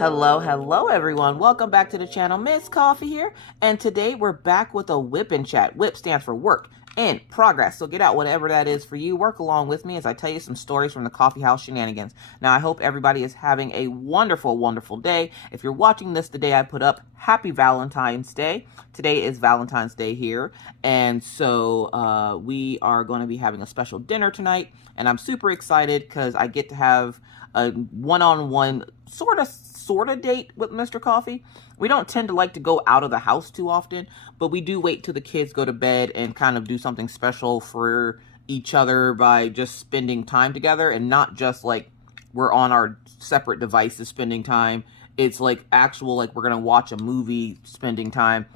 Hello everyone. Welcome back to the channel. Miss Coffee here, and today we're back with a whip and chat. Whip stands for work in progress, so get out whatever that is for you. Work along with me as I tell you some stories from the coffee house Shenanigans. Now, I hope everybody is having a wonderful day. If you're watching this the day I put up, happy Valentine's Day. Today is Valentine's Day here, and so we are going to be having a special dinner tonight, and I'm super excited because I get to have a one-on-one sort of date with Mr. Coffee. We don't tend to like to go out of the house too often, but we do wait till the kids go to bed and kind of do something special for each other by just spending time together, and not just like we're on our separate devices spending time. It's like actual, like we're gonna watch a movie spending time.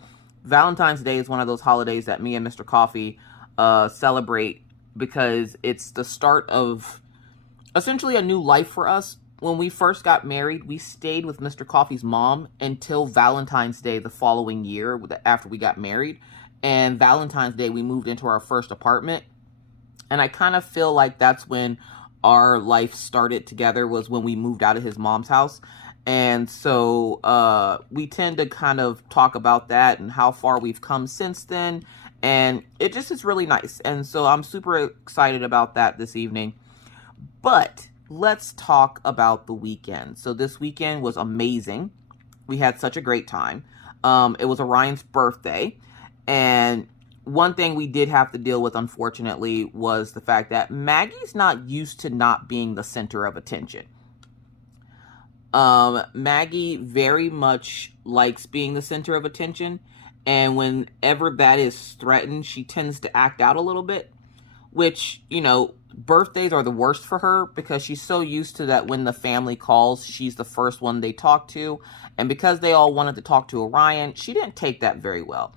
Valentine's Day is one of those holidays that me and Mr. Coffee celebrate because it's the start of essentially a new life for us. When we first got married, we stayed with Mr. Coffee's mom until Valentine's Day the following year after we got married. And Valentine's Day, we moved into our first apartment. And I kind of feel like that's when our life started together, was when we moved out of his mom's house. And so we tend to kind of talk about that and how far we've come since then. And it just is really nice. And so I'm super excited about that this evening. But let's talk about the weekend. So this weekend was amazing. We had such a great time. It was Orion's birthday. And one thing we did have to deal with, unfortunately, was the fact that Maggie's not used to not being the center of attention. Maggie very much likes being the center of attention. And whenever that is threatened, she tends to act out a little bit, which, you know, birthdays are the worst for her because she's so used to that when the family calls, she's the first one they talk to. And because they all wanted to talk to Orion, she didn't take that very well.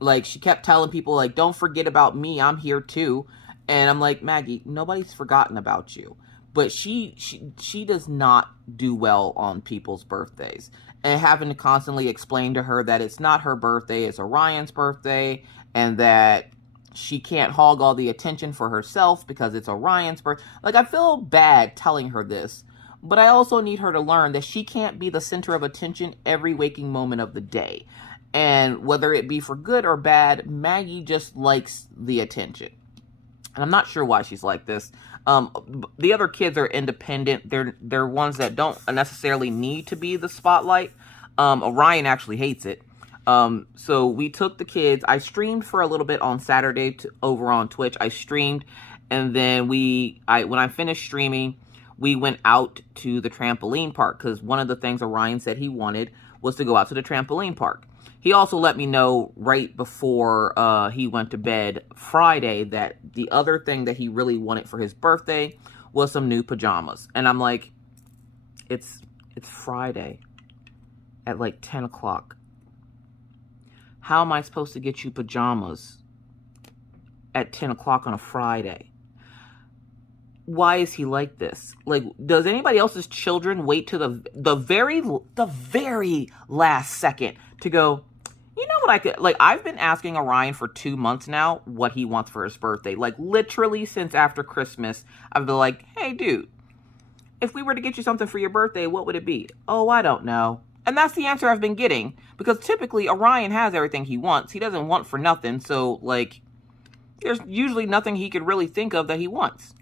Like, she kept telling people, like, don't forget about me, I'm here too. And I'm like, Maggie, nobody's forgotten about you. But she does not do well on people's birthdays. And having to constantly explain to her that it's not her birthday, it's Orion's birthday, and that she can't hog all the attention for herself because it's Orion's birthday. Like, I feel bad telling her this, but I also need her to learn that she can't be the center of attention every waking moment of the day. And whether it be for good or bad, Maggie just likes the attention. And I'm not sure why she's like this. The other kids are independent. They're ones that don't necessarily need to be the spotlight. Orion actually hates it. So we took the kids. I streamed for a little bit on Saturday over on Twitch. I streamed, and then when I finished streaming, we went out to the trampoline park because one of the things Orion said he wanted was to go out to the trampoline park. He also let me know right before he went to bed Friday that the other thing that he really wanted for his birthday was some new pajamas. And I'm like, it's Friday at like 10 o'clock. How am I supposed to get you pajamas at 10 o'clock on a Friday? Why is he like this? Like, does anybody else's children wait to the very last second to go, you know what I could, like, I've been asking Orion for 2 months now what he wants for his birthday. Like, literally since after Christmas, I've been like, hey, dude, if we were to get you something for your birthday, what would it be? Oh, I don't know. And that's the answer I've been getting, because typically Orion has everything he wants. He doesn't want for nothing, so, like, there's usually nothing he could really think of that he wants.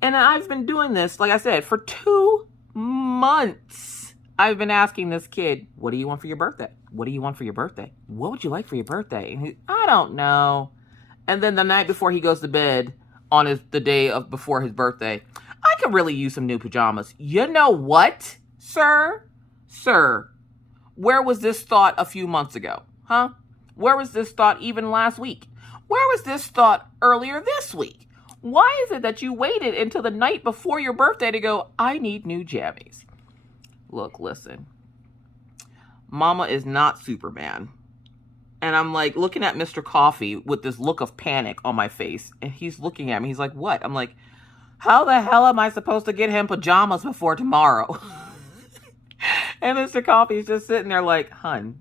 And I've been doing this, like I said, for 2 months. I've been asking this kid, what do you want for your birthday? What do you want for your birthday? What would you like for your birthday? And I don't know. And then the night before he goes to bed, on the day before his birthday, I could really use some new pajamas. You know what, sir? Sir, where was this thought a few months ago? Huh? Where was this thought even last week? Where was this thought earlier this week? Why is it that you waited until the night before your birthday to go, I need new jammies? Look, listen. Mama is not Superman. And I'm like looking at Mr. Coffee with this look of panic on my face. And he's looking at me. He's like, what? I'm like, how the hell am I supposed to get him pajamas before tomorrow? And Mr. Coffee's just sitting there like, hun,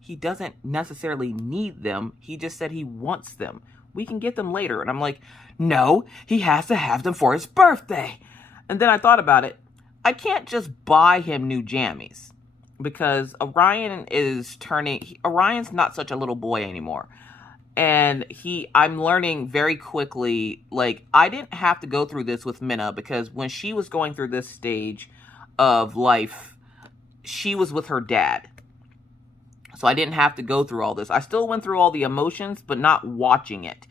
he doesn't necessarily need them. He just said he wants them. We can get them later. And I'm like, no, he has to have them for his birthday. And then I thought about it. I can't just buy him new jammies because Orion's not such a little boy anymore. And I'm learning very quickly, like, I didn't have to go through this with Minna because when she was going through this stage of life, she was with her dad. So I didn't have to go through all this. I still went through all the emotions, but not watching it.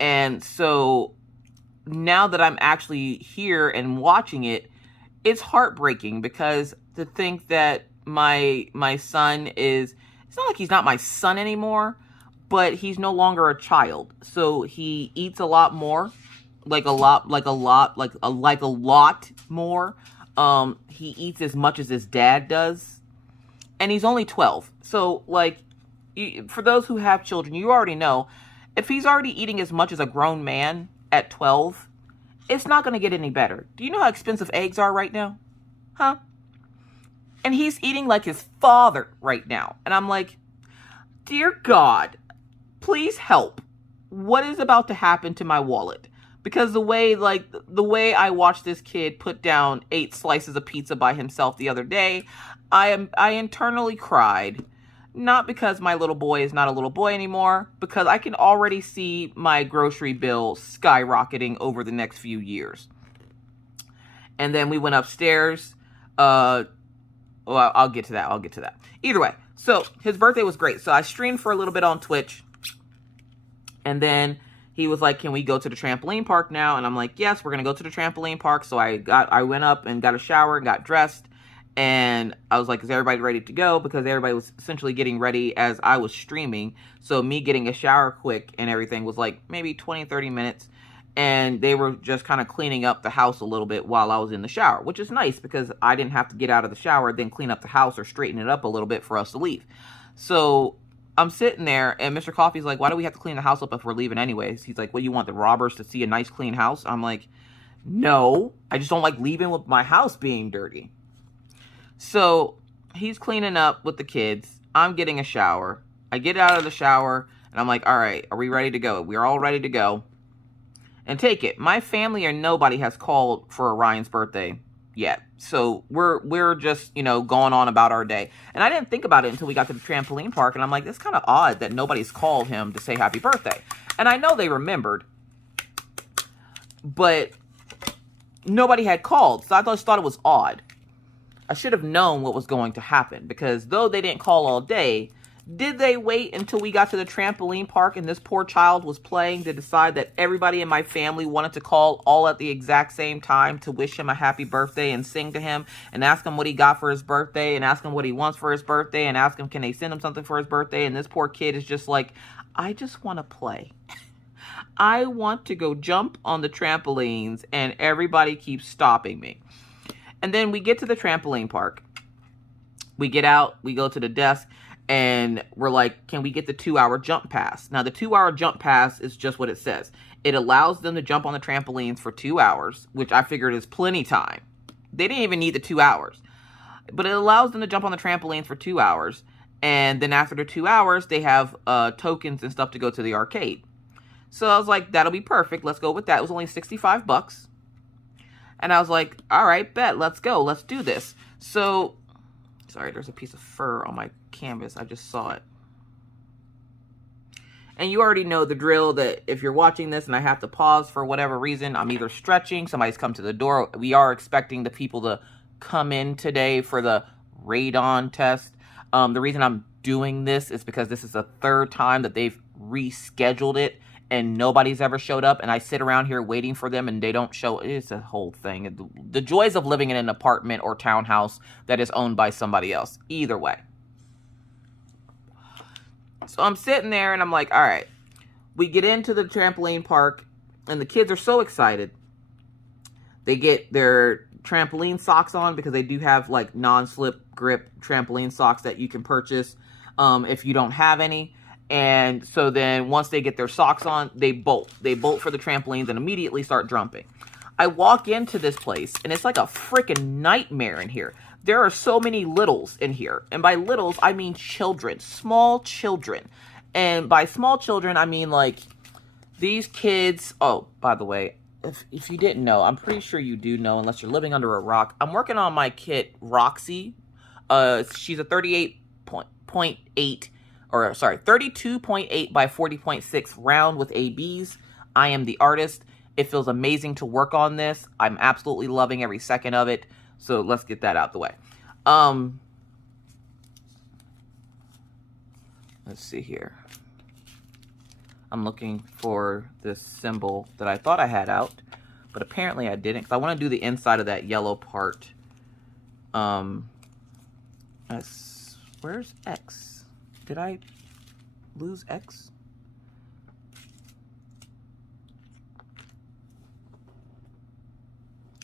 And so now that I'm actually here and watching it, it's heartbreaking because to think that my son it's not like he's not my son anymore, but he's no longer a child. So he eats a lot more, like a lot more. He eats as much as his dad does, and he's only 12. So, like, for those who have children, you already know, if he's already eating as much as a grown man at 12, it's not going to get any better. Do you know how expensive eggs are right now? Huh? And he's eating like his father right now. And I'm like, dear God, please help. What is about to happen to my wallet? Because the way I watched this kid put down 8 slices of pizza by himself the other day, I internally cried. Not because my little boy is not a little boy anymore, because I can already see my grocery bill skyrocketing over the next few years. And then we went upstairs. Well, I'll get to that. Either way, so his birthday was great. So I streamed for a little bit on Twitch. And then he was like, can we go to the trampoline park now? And I'm like, yes, we're going to go to the trampoline park. So I went up and got a shower and got dressed. And I was like, is everybody ready to go? Because everybody was essentially getting ready as I was streaming. So me getting a shower quick and everything was like maybe 20, 30 minutes. And they were just kind of cleaning up the house a little bit while I was in the shower, which is nice because I didn't have to get out of the shower, then clean up the house or straighten it up a little bit for us to leave. So I'm sitting there and Mr. Coffee's like, why do we have to clean the house up if we're leaving anyways? He's like, well, you want the robbers to see a nice clean house? I'm like, no, I just don't like leaving with my house being dirty. So he's cleaning up with the kids. I'm getting a shower. I get out of the shower and I'm like, all right, are we ready to go? We're all ready to go. And take it, my family or nobody has called for Orion's birthday yet. So we're just, going on about our day. And I didn't think about it until we got to the trampoline park. And I'm like, it's kind of odd that nobody's called him to say happy birthday. And I know they remembered, but nobody had called. So I just thought it was odd. I should have known what was going to happen because though they didn't call all day, did they wait until we got to the trampoline park and this poor child was playing to decide that everybody in my family wanted to call all at the exact same time to wish him a happy birthday and sing to him and ask him what he got for his birthday and ask him what he wants for his birthday and ask him can they send him something for his birthday? And this poor kid is just like, I just want to play. I want to go jump on the trampolines and everybody keeps stopping me. And then we get to the trampoline park. We get out, we go to the desk, and we're like, can we get the 2-hour jump pass? Now, the 2-hour jump pass is just what it says. It allows them to jump on the trampolines for 2 hours, which I figured is plenty time. They didn't even need the 2 hours. But it allows them to jump on the trampolines for 2 hours. And then after the 2 hours, they have tokens and stuff to go to the arcade. So I was like, that'll be perfect. Let's go with that. It was only $65. And I was like, all right, bet, let's go. Let's do this. So, sorry, there's a piece of fur on my canvas. I just saw it. And you already know the drill that if you're watching this and I have to pause for whatever reason, I'm either stretching, somebody's come to the door. We are expecting the people to come in today for the radon test. The reason I'm doing this is because this is the 3rd time that they've rescheduled it. And nobody's ever showed up, and I sit around here waiting for them, and they don't show. It's a whole thing. The joys of living in an apartment or townhouse that is owned by somebody else. Either way. So I'm sitting there, and I'm like, all right. We get into the trampoline park, and the kids are so excited. They get their trampoline socks on, because they do have, like, non-slip grip trampoline socks that you can purchase if you don't have any. And so then once they get their socks on, they bolt. They bolt for the trampolines and immediately start jumping. I walk into this place, and it's like a freaking nightmare in here. There are so many littles in here. And by littles, I mean children. Small children. And by small children, I mean like these kids. Oh, by the way, if you didn't know, I'm pretty sure you do know, unless you're living under a rock. I'm working on my kit, Roxy. She's a 38.8, or sorry, 32.8 by 40.6 round with ABs. I am the artist. It feels amazing to work on this. I'm absolutely loving every second of it. So let's get that out the way. Let's see here. I'm looking for this symbol that I thought I had out, but apparently I didn't, because I want to do the inside of that yellow part. Where's X? Did I lose X?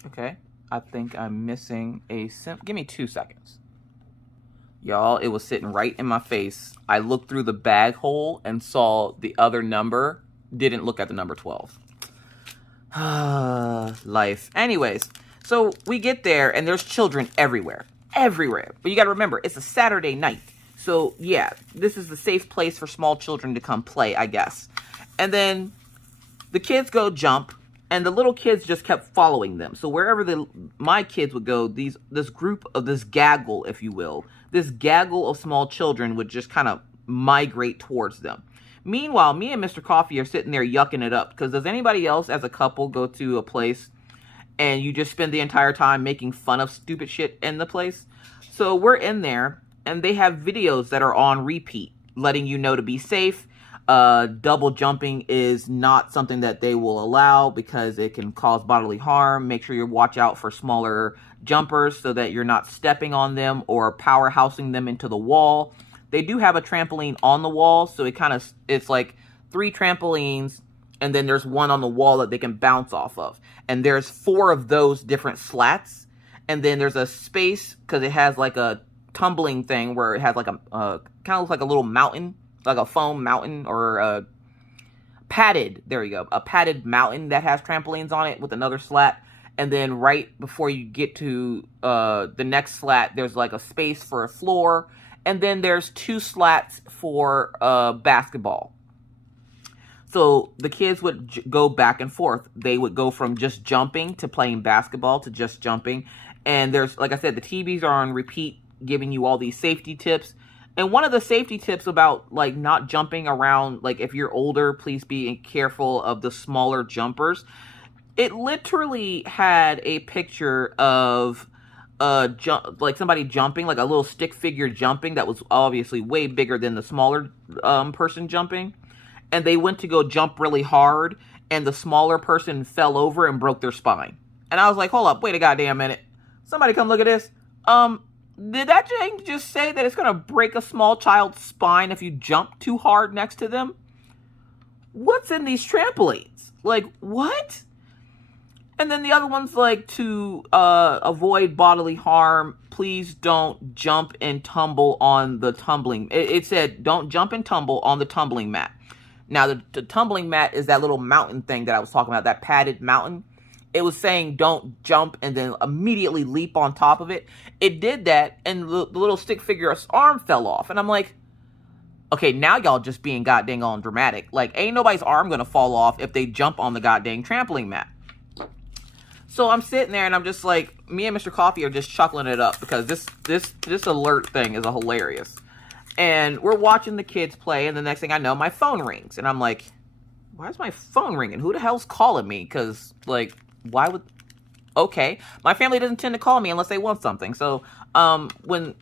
Okay, I think I'm missing a give me 2 seconds. Y'all, it was sitting right in my face. I looked through the bag hole and saw the other number. Didn't look at the number 12. Life. Anyways, so we get there and there's children everywhere. Everywhere. But you got to remember, it's a Saturday night. So yeah, this is the safe place for small children to come play, I guess. And then the kids go jump, and the little kids just kept following them. So wherever my kids would go, this group of this gaggle, if you will, this gaggle of small children would just kind of migrate towards them. Meanwhile, me and Mr. Coffee are sitting there yucking it up, because does anybody else as a couple go to a place and you just spend the entire time making fun of stupid shit in the place? So we're in there, and they have videos that are on repeat, letting you know to be safe. Double jumping is not something that they will allow because it can cause bodily harm. Make sure you watch out for smaller jumpers so that you're not stepping on them or powerhousing them into the wall. They do have a trampoline on the wall, so it's like 3 trampolines, and then there's one on the wall that they can bounce off of. And there's 4 of those different slats, and then there's a space because it has like a tumbling thing where it has like a kind of looks like a little mountain, like a foam mountain, or a padded, there you go, a padded mountain that has trampolines on it with another slat. And then right before you get to the next slat, there's like a space for a floor. And then there's 2 slats for basketball. So the kids would go back and forth. They would go from just jumping to playing basketball to just jumping. And there's, like I said, the TVs are on repeat, giving you all these safety tips. And one of the safety tips about, like, not jumping around, like, if you're older, please be careful of the smaller jumpers. It literally had a picture of like somebody jumping, like a little stick figure jumping that was obviously way bigger than the smaller person jumping. And they went to go jump really hard, and the smaller person fell over and broke their spine. And I was like, hold up, wait a goddamn minute. Somebody come look at this. Did that just say that it's going to break a small child's spine if you jump too hard next to them? What's in these trampolines? Like, what? And then the other one's like, to avoid bodily harm, please don't jump and tumble on the tumbling. It said, don't jump and tumble on the tumbling mat. Now, the tumbling mat is that little mountain thing that I was talking about, that padded mountain. It was saying don't jump and then immediately leap on top of it. It did that, and the little stick figure's arm fell off. And I'm like, okay, now y'all just being goddamn on dramatic. Like, ain't nobody's arm gonna fall off if they jump on the goddamn trampoline mat. So I'm sitting there, and I'm just like, me and Mr. Coffee are just chuckling it up, because this alert thing is hilarious. And we're watching the kids play, and the next thing I know, my phone rings. And I'm like, why is my phone ringing? Who the hell's calling me? Because, like, why would... Okay. My family doesn't tend to call me unless they want something. So, when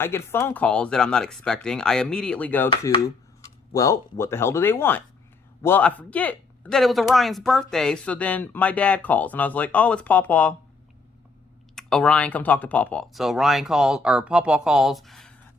I get phone calls that I'm not expecting, I immediately go to, well, what the hell do they want? Well, I forget that it was Orion's birthday, so then my dad calls. And I was like, oh, it's Pawpaw. Orion, come talk to Pawpaw. So Orion calls, or Pawpaw calls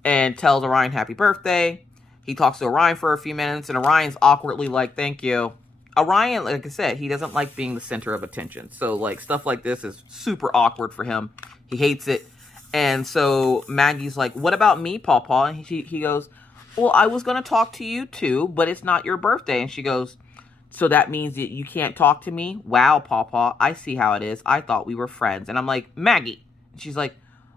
and tells Orion happy birthday. He talks to Orion for a few minutes, and Orion's awkwardly like, thank you. Orion, like I said, he doesn't like being the center of attention. So, like, stuff like this is super awkward for him. He hates it. And so Maggie's like, what about me, Pawpaw? And he goes, well, I was going to talk to you too, but it's not your birthday. And she goes, so that means that you can't talk to me? Wow, Pawpaw, I see how it is. I thought we were friends. And I'm like, Maggie. And she's like,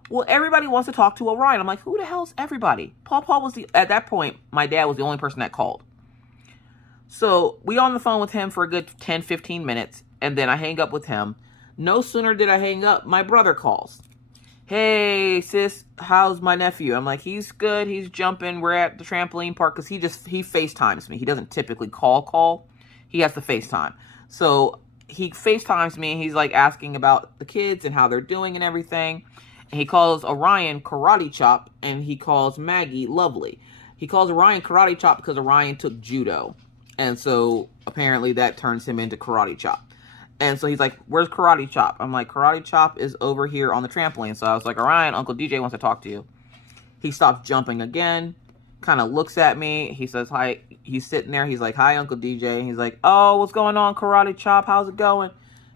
well, everybody wants to talk to Orion. I'm like, who the hell's everybody? Pawpaw was at that point, my dad was the only person that called. So we on the phone with him for a good 10, 15 minutes. And then I hang up with him. No sooner did I hang up, my brother calls. Hey, sis, how's my nephew? I'm like, he's good. He's jumping. We're at the trampoline park, because he FaceTimes me. He doesn't typically call. He has to FaceTime. So he FaceTimes me, and he's like asking about the kids and how they're doing and everything. And he calls Orion Karate Chop, and he calls Maggie Lovely. He calls Orion Karate Chop because Orion took judo. And so apparently that turns him into Karate Chop. And so he's like, where's Karate Chop? I'm like, Karate Chop is over here on the trampoline. So I was like, Orion, Uncle DJ wants to talk to you. He stops jumping again, kind of looks at me. He says, hi. He's sitting there. He's like, hi, Uncle DJ. And he's like, oh, what's going on, Karate Chop? How's it going?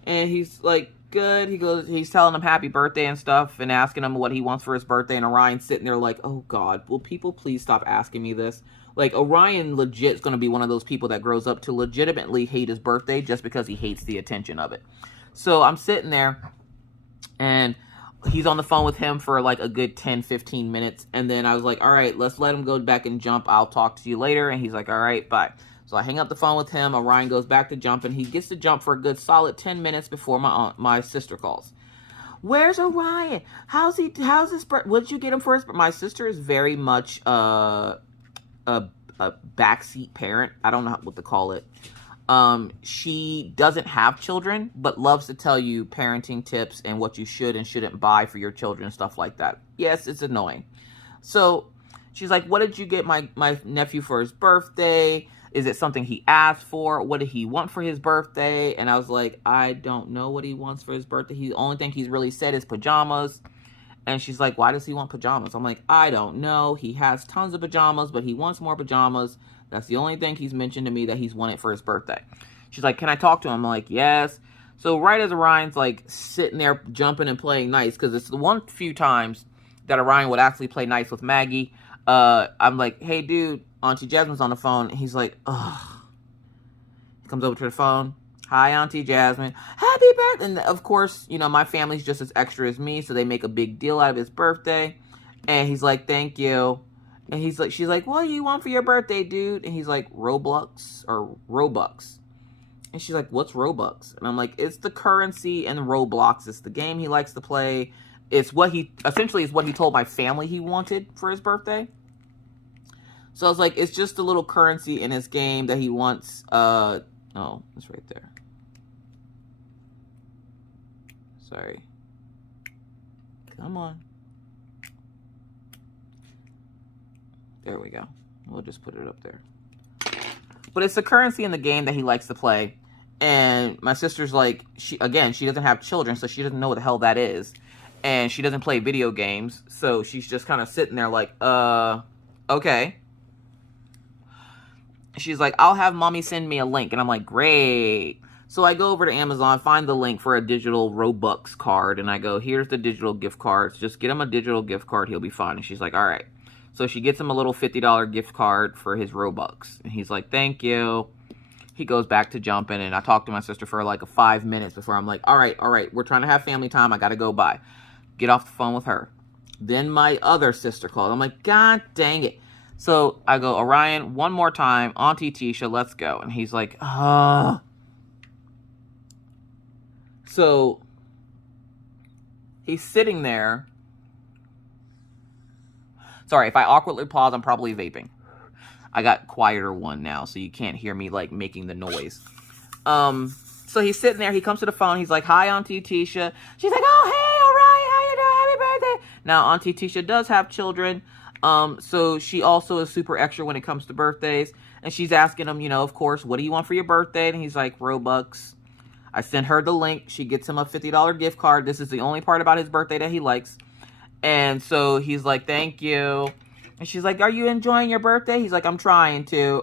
And he's like, good. He's telling him happy birthday and stuff and asking him what he wants for his birthday. And Orion's sitting there like, oh, God, will people please stop asking me this? Like, Orion legit is going to be one of those people that grows up to legitimately hate his birthday just because he hates the attention of it. So I'm sitting there, and he's on the phone with him for like a good 10, 15 minutes. And then I was like, all right, let's let him go back and jump. I'll talk to you later. And he's like, all right, bye. So I hang up the phone with him. Orion goes back to jump, and he gets to jump for a good solid 10 minutes before my sister calls. Where's Orion? How's his birthday? What did you get him for his birthday? My sister is very much a backseat parent. I don't know what to call it. She doesn't have children, but loves to tell you parenting tips and what you should and shouldn't buy for your children and stuff like that. Yes, it's annoying. So she's like, what did you get my nephew for his birthday? Is it something he asked for? What did he want for his birthday? And I was like, I don't know what he wants for his birthday. The only thing he's really said is pajamas. And she's like, why does he want pajamas? I'm like, I don't know. He has tons of pajamas, but he wants more pajamas. That's the only thing he's mentioned to me that he's wanted for his birthday. She's like, can I talk to him? I'm like, yes. So right as Orion's like sitting there jumping and playing nice, because it's the one few times that Orion would actually play nice with Maggie. I'm like, hey, dude, Auntie Jasmine's on the phone. And he's like, ugh. He comes over to the phone. Hi, Auntie Jasmine. Happy birthday. And of course, you know, my family's just as extra as me, so they make a big deal out of his birthday. And he's like, thank you. And she's like, what do you want for your birthday, dude? And he's like, Robux or Robux. And she's like, what's Robux? And I'm like, it's the currency in Roblox. It's the game he likes to play. It's what he told my family he wanted for his birthday. So I was like, it's just a little currency in his game that he wants. Oh, it's right there. Sorry. Come on. There we go. We'll just put it up there. But it's the currency in the game that he likes to play. And my sister's like, she doesn't have children, so she doesn't know what the hell that is. And she doesn't play video games. So she's just kind of sitting there like, okay. She's like, I'll have mommy send me a link. And I'm like, great. So I go over to Amazon, find the link for a digital Robux card. And I go, here's the digital gift cards. Just get him a digital gift card. He'll be fine. And she's like, all right. So she gets him a little $50 gift card for his Robux. And he's like, thank you. He goes back to jumping. And I talk to my sister for like 5 minutes before I'm like, all right. We're trying to have family time. I got to go by. Get off the phone with her. Then my other sister called. I'm like, God dang it. So I go, Orion, one more time. Auntie Tisha, let's go. And he's like, So he's sitting there. Sorry, if I awkwardly pause, I'm probably vaping. I got quieter one now, so you can't hear me, like, making the noise. So he's sitting there. He comes to the phone. He's like, hi, Auntie Tisha. She's like, oh, hey, Orion, how you doing? Happy birthday. Now, Auntie Tisha does have children. So she also is super extra when it comes to birthdays. And she's asking him, you know, of course, what do you want for your birthday? And he's like, Robux. I sent her the link. She gets him a $50 gift card. This is the only part about his birthday that he likes. And so he's like, thank you. And she's like, are you enjoying your birthday? He's like, I'm trying to.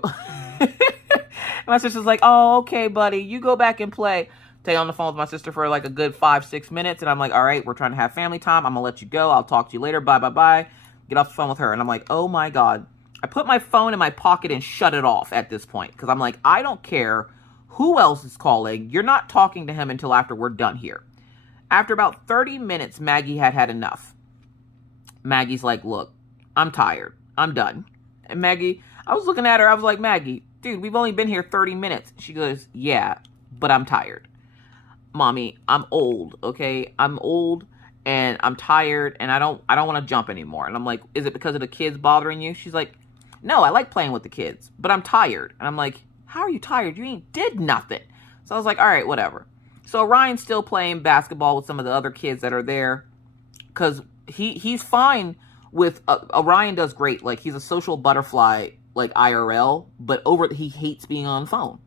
And my sister's like, oh, okay, buddy. You go back and play. Stay on the phone with my sister for like a good 5-6 minutes. And I'm like, all right, we're trying to have family time. I'm going to let you go. I'll talk to you later. Bye, bye, bye. Get off the phone with her. And I'm like, oh, my God. I put my phone in my pocket and shut it off at this point. Because I'm like, I don't care who else is calling. You're not talking to him until after we're done here. After about 30 minutes, Maggie had enough. Maggie's like, look, I'm tired. I'm done. And Maggie, I was looking at her. I was like, Maggie, dude, we've only been here 30 minutes. She goes, yeah, but I'm tired. Mommy, I'm old, okay? I'm old and I'm tired and I don't want to jump anymore. And I'm like, is it because of the kids bothering you? She's like, no, I like playing with the kids, but I'm tired. And I'm like, how are you tired? You ain't did nothing. So I was like, all right, whatever. So Orion's still playing basketball with some of the other kids that are there because he's fine with Orion does great. Like, he's a social butterfly, like IRL, but he hates being on the phone.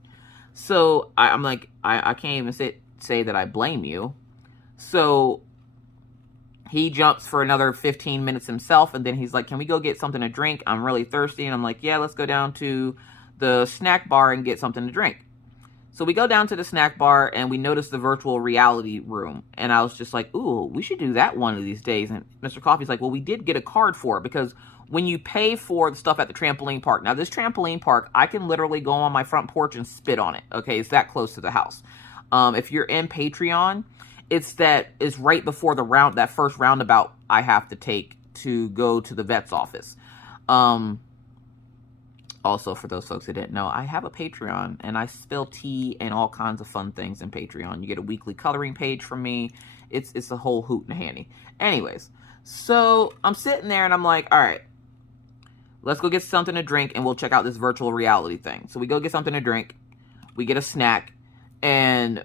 So I'm like, I can't even say that I blame you. So he jumps for another 15 minutes himself, and then he's like, can we go get something to drink? I'm really thirsty. And I'm like, yeah, let's go down to the snack bar and get something to drink. So we go down to the snack bar, and we notice the virtual reality room. And I was just like, ooh, we should do that one of these days. And Mr. Coffee's like, well, we did get a card for it, because when you pay for the stuff at the trampoline park, now this trampoline park, I can literally go on my front porch and spit on it. Okay, it's that close to the house. If you're in Patreon, it's right before that first roundabout I have to take to go to the vet's office. Also, for those folks who didn't know, I have a Patreon, and I spill tea and all kinds of fun things in Patreon. You get a weekly coloring page from me. It's a whole hoot and handy. Anyways, so I'm sitting there, and I'm like, all right, let's go get something to drink, and we'll check out this virtual reality thing. So we go get something to drink. We get a snack, and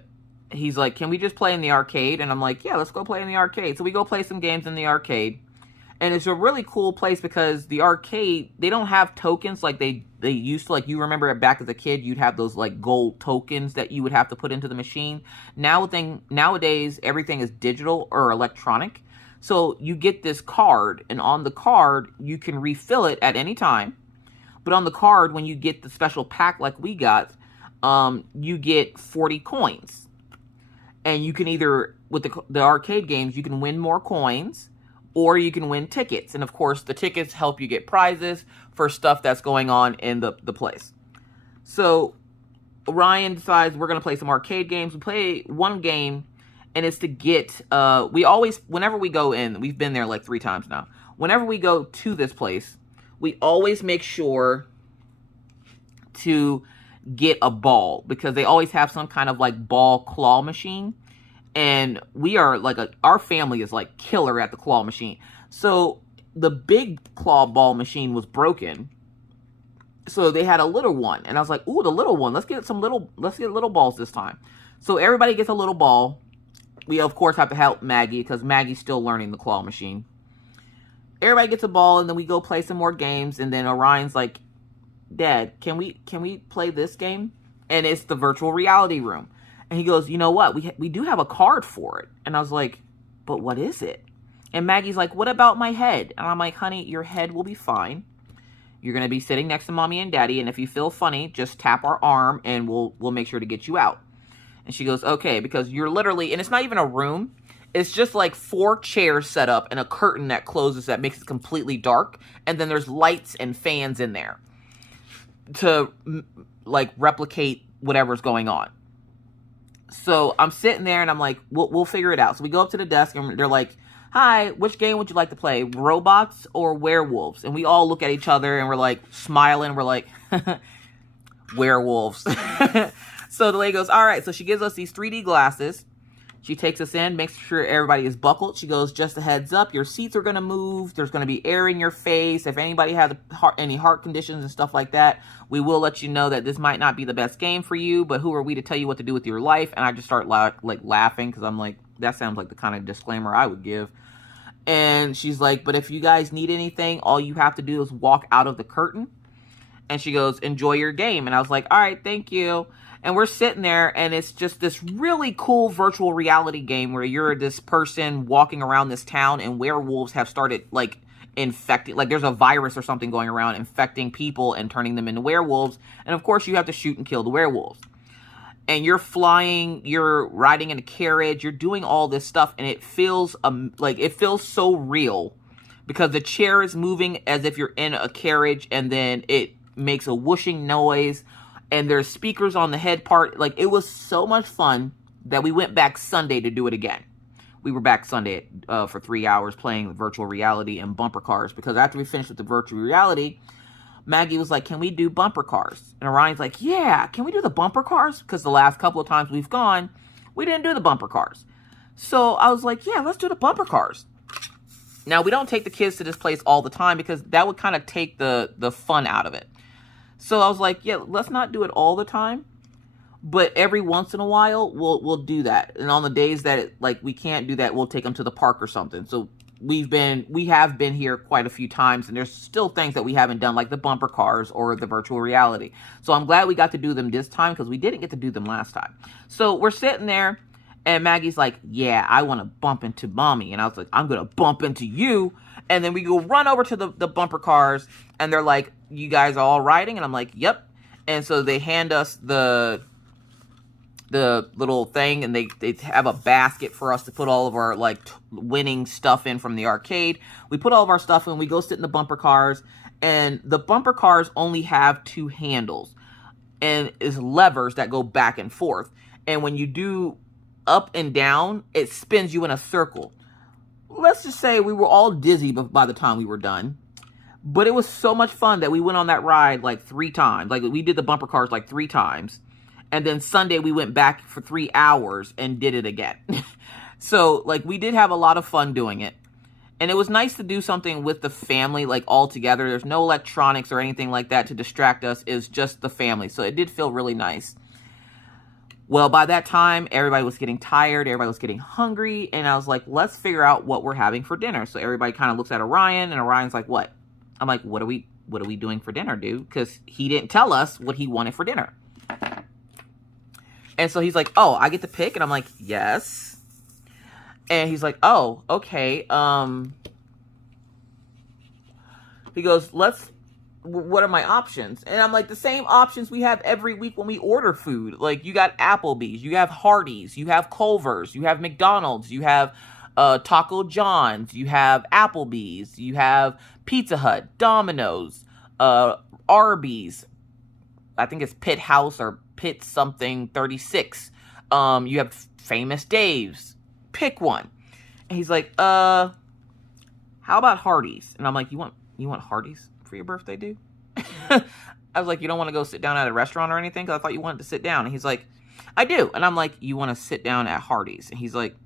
he's like, can we just play in the arcade? And I'm like, yeah, let's go play in the arcade. So we go play some games in the arcade. And it's a really cool place because the arcade, they don't have tokens like they used to. Like, you remember back as a kid, you'd have those like gold tokens that you would have to put into the machine. Nowadays, everything is digital or electronic. So you get this card, and on the card, you can refill it at any time. But on the card, when you get the special pack like we got, you get 40 coins. And you can either, with the arcade games, you can win more coins, or you can win tickets. And of course, the tickets help you get prizes for stuff that's going on in the place. So Orion decides we're going to play some arcade games. We play one game, and it's to get, whenever we go in, we've been there like 3 times now. Whenever we go to this place, we always make sure to get a ball, because they always have some kind of like ball claw machine. And we are like our family is like killer at the claw machine. So the big claw ball machine was broken. So they had a little one. And I was like, ooh, the little one. Let's get little balls this time. So everybody gets a little ball. We, of course, have to help Maggie, because Maggie's still learning the claw machine. Everybody gets a ball, and then we go play some more games. And then Orion's like, Dad, can we play this game? And it's the virtual reality room. And he goes, you know what? We do have a card for it. And I was like, but what is it? And Maggie's like, what about my head? And I'm like, honey, your head will be fine. You're going to be sitting next to Mommy and Daddy. And if you feel funny, just tap our arm, and we'll make sure to get you out. And she goes, okay, because you're literally, and it's not even a room. It's just like 4 chairs set up and a curtain that closes that makes it completely dark. And then there's lights and fans in there to like replicate whatever's going on. So I'm sitting there, and I'm like, we'll figure it out. So we go up to the desk, and they're like, hi, which game would you like to play? Robots or werewolves? And we all look at each other, and we're like smiling. We're like, werewolves. So the lady goes, all right. So she gives us these 3D glasses. She takes us in, makes sure everybody is buckled. She goes, just a heads up, your seats are going to move. There's going to be air in your face. If anybody has any heart conditions and stuff like that, we will let you know that this might not be the best game for you, but who are we to tell you what to do with your life? And I just start laughing, because I'm like, that sounds like the kind of disclaimer I would give. And she's like, but if you guys need anything, all you have to do is walk out of the curtain. And she goes, enjoy your game. And I was like, all right, thank you. And we're sitting there, and it's just this really cool virtual reality game where you're this person walking around this town, and werewolves have started, like, infecting, like, there's a virus or something going around infecting people and turning them into werewolves. And, of course, you have to shoot and kill the werewolves. And you're flying, you're riding in a carriage, you're doing all this stuff, and it feels, it feels so real, because the chair is moving as if you're in a carriage, and then it makes a whooshing noise. And there's speakers on the head part. Like, it was so much fun that we went back Sunday to do it again. We were back Sunday for 3 hours playing virtual reality and bumper cars. Because after we finished with the virtual reality, Maggie was like, can we do bumper cars? And Orion's like, yeah, can we do the bumper cars? Because the last couple of times we've gone, We didn't do the bumper cars. So I was like, yeah, let's do the bumper cars. Now, we don't take the kids to this place all the time because that would kind of take the fun out of it. So I was like, yeah, let's not do it all the time. But every once in a while, we'll do that. And on the days that we can't do that, we'll take them to the park or something. So we have been here quite a few times, and there's still things that we haven't done, like the bumper cars or the virtual reality. So I'm glad we got to do them this time because we didn't get to do them last time. So we're sitting there, and Maggie's like, yeah, I want to bump into mommy. And I was like, I'm going to bump into you. And then we go run over to the bumper cars, and they're like, you guys are all riding? And I'm like, yep. And so they hand us the little thing, and they have a basket for us to put all of our winning stuff in from the arcade. We put all of our stuff in, we go sit in the bumper cars, and the bumper cars only have 2 handles and is levers that go back and forth. And when you do up and down, it spins you in a circle. Let's just say we were all dizzy by the time we were done. But it was so much fun that we went on that ride 3 times. We did the bumper cars 3 times. And then Sunday we went back for 3 hours and did it again. So we did have a lot of fun doing it. And it was nice to do something with the family, all together. There's no electronics or anything like that to distract us. It's just the family. So it did feel really nice. Well, by that time, everybody was getting tired. Everybody was getting hungry. And I was like, let's figure out what we're having for dinner. So everybody kind of looks at Orion, and Orion's like, what? I'm like, what are we doing for dinner, dude? Because he didn't tell us what he wanted for dinner. And so he's like, oh, I get to pick? And I'm like, yes. And he's like, oh, okay. He goes, what are my options? And I'm like, the same options we have every week when we order food. You got Applebee's, you have Hardee's, you have Culver's, you have McDonald's, you have Taco John's, you have Applebee's, you have Pizza Hut, Domino's, Arby's. I think it's Pit House or Pit something 36. You have Famous Dave's. Pick one. And he's like, how about Hardee's? And I'm like, you want Hardee's for your birthday, dude? I was like, you don't want to go sit down at a restaurant or anything? Because I thought you wanted to sit down. And he's like, I do. And I'm like, you want to sit down at Hardee's? And he's like,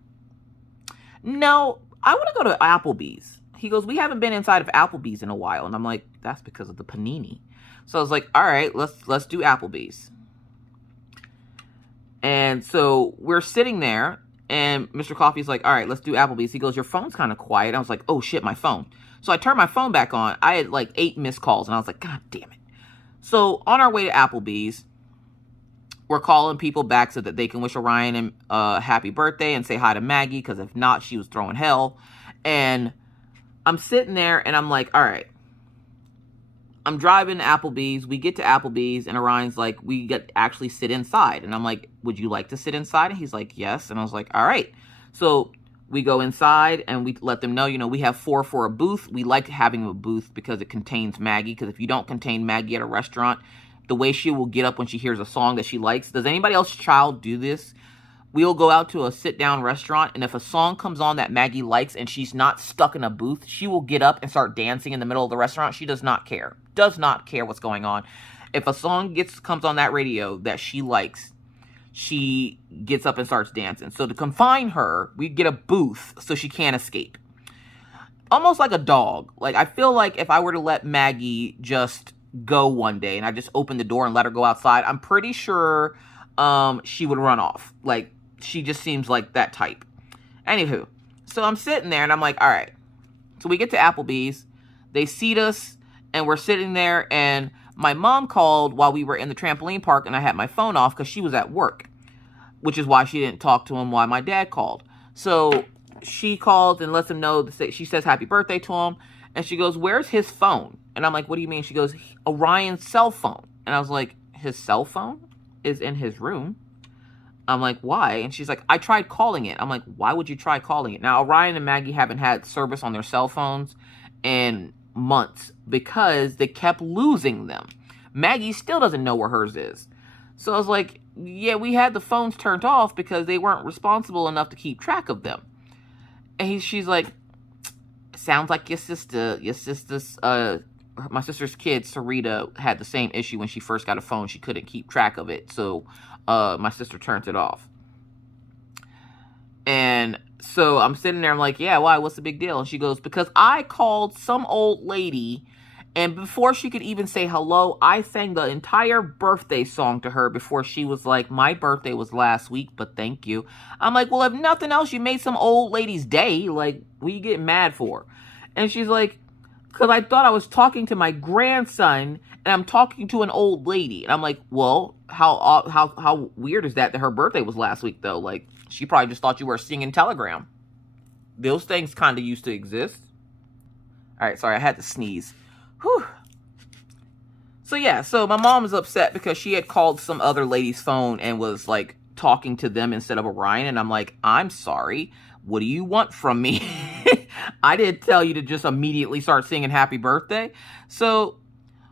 no, I want to go to Applebee's. He goes, we haven't been inside of Applebee's in a while. And I'm like, that's because of the panini. So I was like, all right, let's do Applebee's. And so we're sitting there, and Mr. Coffee's like, all right, let's do Applebee's. He goes, your phone's kind of quiet. I was like, oh shit, my phone. So I turned my phone back on. I had 8 missed calls, and I was like, God damn it. So on our way to Applebee's, we're calling people back so that they can wish Orion a happy birthday and say hi to Maggie, because if not, she was throwing hell. And I'm sitting there, and I'm like, all right. I'm driving to Applebee's. We get to Applebee's, and Orion's like, we get actually sit inside. And I'm like, would you like to sit inside? And he's like, yes. And I was like, all right. So we go inside, and we let them know, we have 4 for a booth. We like having a booth because it contains Maggie. Because if you don't contain Maggie at a restaurant, the way she will get up when she hears a song that she likes. Does anybody else's child do this? We'll go out to a sit-down restaurant, and if a song comes on that Maggie likes and she's not stuck in a booth, she will get up and start dancing in the middle of the restaurant. She does not care. Does not care what's going on. If a song comes on that radio that she likes, she gets up and starts dancing. So to confine her, we get a booth so she can't escape. Almost like a dog. I feel like if I were to let Maggie just go one day and I just open the door and let her go outside, I'm pretty sure she would run off. She just seems like that type. Anywho, so I'm sitting there, and I'm like, all right. So we get to Applebee's. They seat us, and we're sitting there, and my mom called while we were in the trampoline park, and I had my phone off because she was at work, which is why she didn't talk to him while my dad called. So she calls and lets him know. She says happy birthday to him, and she goes, where's his phone? And I'm like, what do you mean? She goes, Orion's cell phone. And I was like, his cell phone is in his room. I'm like, why? And she's like, I tried calling it. I'm like, why would you try calling it? Now, Orion and Maggie haven't had service on their cell phones in months because they kept losing them. Maggie still doesn't know where hers is. So I was like, yeah, we had the phones turned off because they weren't responsible enough to keep track of them. And she's like, sounds like your sister's, my sister's kid, Sarita, had the same issue when she first got a phone. She couldn't keep track of it. So my sister turned it off. And so I'm sitting there, I'm like, yeah, why? What's the big deal? And she goes, because I called some old lady, and before she could even say hello, I sang the entire birthday song to her before she was like, my birthday was last week, but thank you. I'm like, well, if nothing else, you made some old lady's day. Like, what are you getting mad for? And she's like, because I thought I was talking to my grandson, and I'm talking to an old lady. And I'm like, well, how weird is that her birthday was last week, though? Like, she probably just thought you were a singing telegram. Those things kind of used to exist. All right, sorry, I had to sneeze. Whew. So yeah, so my mom is upset because she had called some other lady's phone and was like talking to them instead of Orion. And I'm like, I'm sorry. What do you want from me? I didn't tell you to just immediately start singing happy birthday. So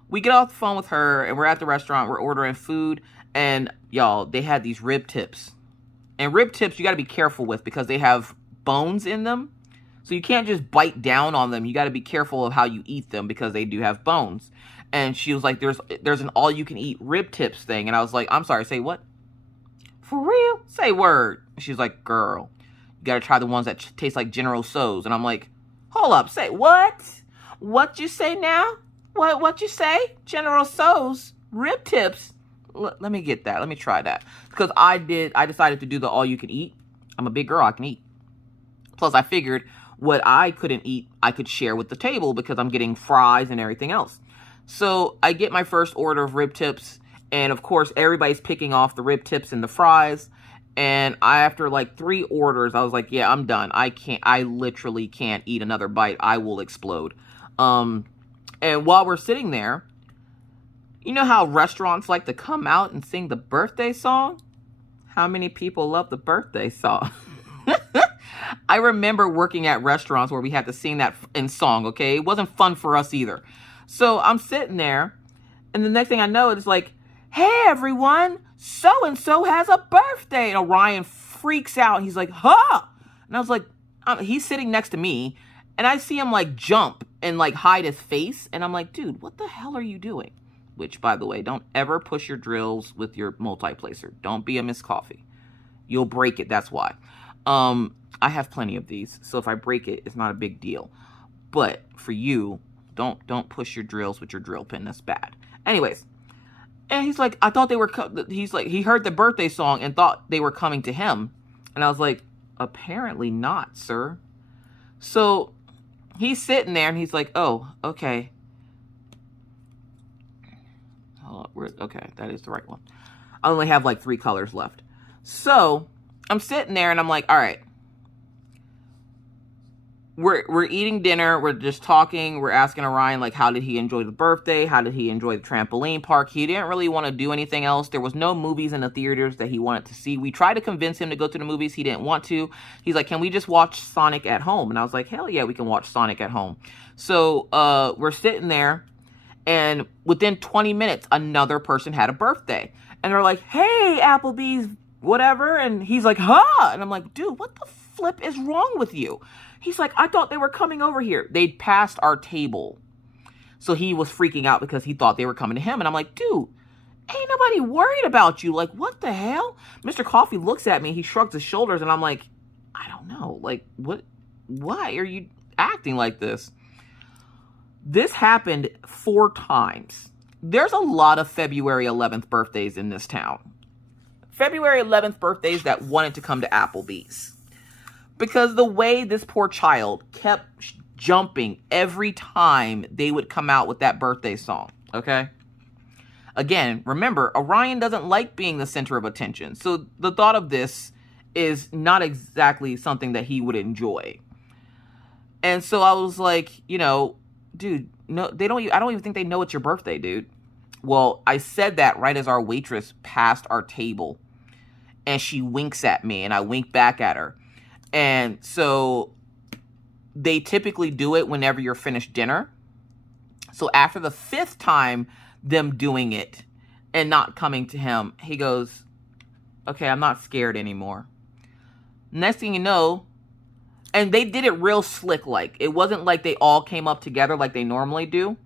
we get off the phone with her and we're at the restaurant. We're ordering food. And y'all, they had these rib tips. And rib tips, you got to be careful with because they have bones in them. So you can't just bite down on them. You got to be careful of how you eat them because they do have bones. And she was like, there's an all-you-can-eat rib tips thing. And I was like, I'm sorry, say what? For real? Say word. She was like, girl, you got to try the ones that taste like General Tso's. And I'm like, hold up, say what? What you say now? What you say? General Tso's rib tips. Let me get that. Let me try that. Because I decided to do the all-you-can-eat. I'm a big girl. I can eat. Plus, I figured what I couldn't eat, I could share with the table because I'm getting fries and everything else. So I get my first order of rib tips. And, of course, everybody's picking off the rib tips and the fries. And after, like, 3 orders, I was like, yeah, I'm done. I literally can't eat another bite. I will explode. And while we're sitting there, you know how restaurants like to come out and sing the birthday song? How many people love the birthday song? I remember working at restaurants where we had to sing that in song, okay? It wasn't fun for us either. So I'm sitting there, and the next thing I know, it's like, hey, everyone, so-and-so has a birthday. And Orion freaks out, and he's like, huh? And I was like, he's sitting next to me, and I see him, like, jump and, like, hide his face. And I'm like, dude, what the hell are you doing? Which, by the way, don't ever push your drills with your multi-placer. Don't be a Miss Coffee. You'll break it, that's why. I have plenty of these, so if I break it, it's not a big deal. But for you, don't push your drills with your drill pin. That's bad. Anyways, and he's like, I thought they were, he's like, he heard the birthday song and thought they were coming to him. And I was like, apparently not, sir. So he's sitting there and he's like, oh, okay. Okay, that is the right one. I only have like 3 colors left. So I'm sitting there and I'm like, all right. We're eating dinner. We're just talking. We're asking Orion, like, how did he enjoy the birthday? How did he enjoy the trampoline park? He didn't really want to do anything else. There was no movies in the theaters that he wanted to see. We tried to convince him to go to the movies. He didn't want to. He's like, can we just watch Sonic at home? And I was like, hell yeah, we can watch Sonic at home. So we're sitting there, and within 20 minutes, another person had a birthday. And they're like, hey, Applebee's whatever. And he's like, huh? And I'm like, dude, what the flip is wrong with you? He's like, I thought they were coming over here. They'd passed our table. So he was freaking out because he thought they were coming to him. And I'm like, dude, ain't nobody worried about you. Like, what the hell? Mr. Coffee looks at me. He shrugs his shoulders. And I'm like, I don't know. Like, why are you acting like this? This happened 4 times. There's a lot of February 11th birthdays in this town. February 11th birthdays that wanted to come to Applebee's. Because the way this poor child kept jumping every time they would come out with that birthday song, okay? Again, remember, Orion doesn't like being the center of attention. So the thought of this is not exactly something that he would enjoy. And so I was like, you know, dude, no, I don't even think they know it's your birthday, dude. Well, I said that right as our waitress passed our table. And she winks at me, and I wink back at her. And so they typically do it whenever you're finished dinner. So after the 5th time them doing it and not coming to him, he goes, okay, I'm not scared anymore. Next thing you know, and they did it real slick like. It wasn't like they all came up together like they normally do.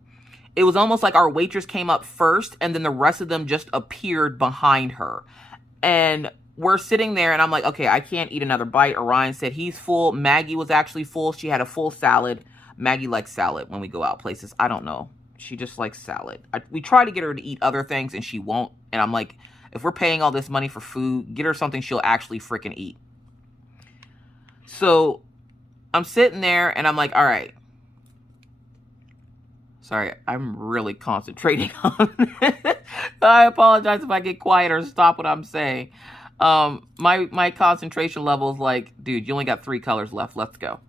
It was almost like our waitress came up first and then the rest of them just appeared behind her. And we're sitting there and I'm like, okay, I can't eat another bite. Orion said he's full. Maggie was actually full. She had a full salad. Maggie likes salad when we go out places. I don't know. She just likes salad. We try to get her to eat other things and she won't. And I'm like, if we're paying all this money for food, get her something she'll actually freaking eat. So I'm sitting there and I'm like, all right. Sorry, I'm really concentrating on it. I apologize if I get quiet or stop what I'm saying. My concentration level is like, dude, you only got 3 colors left. Let's go.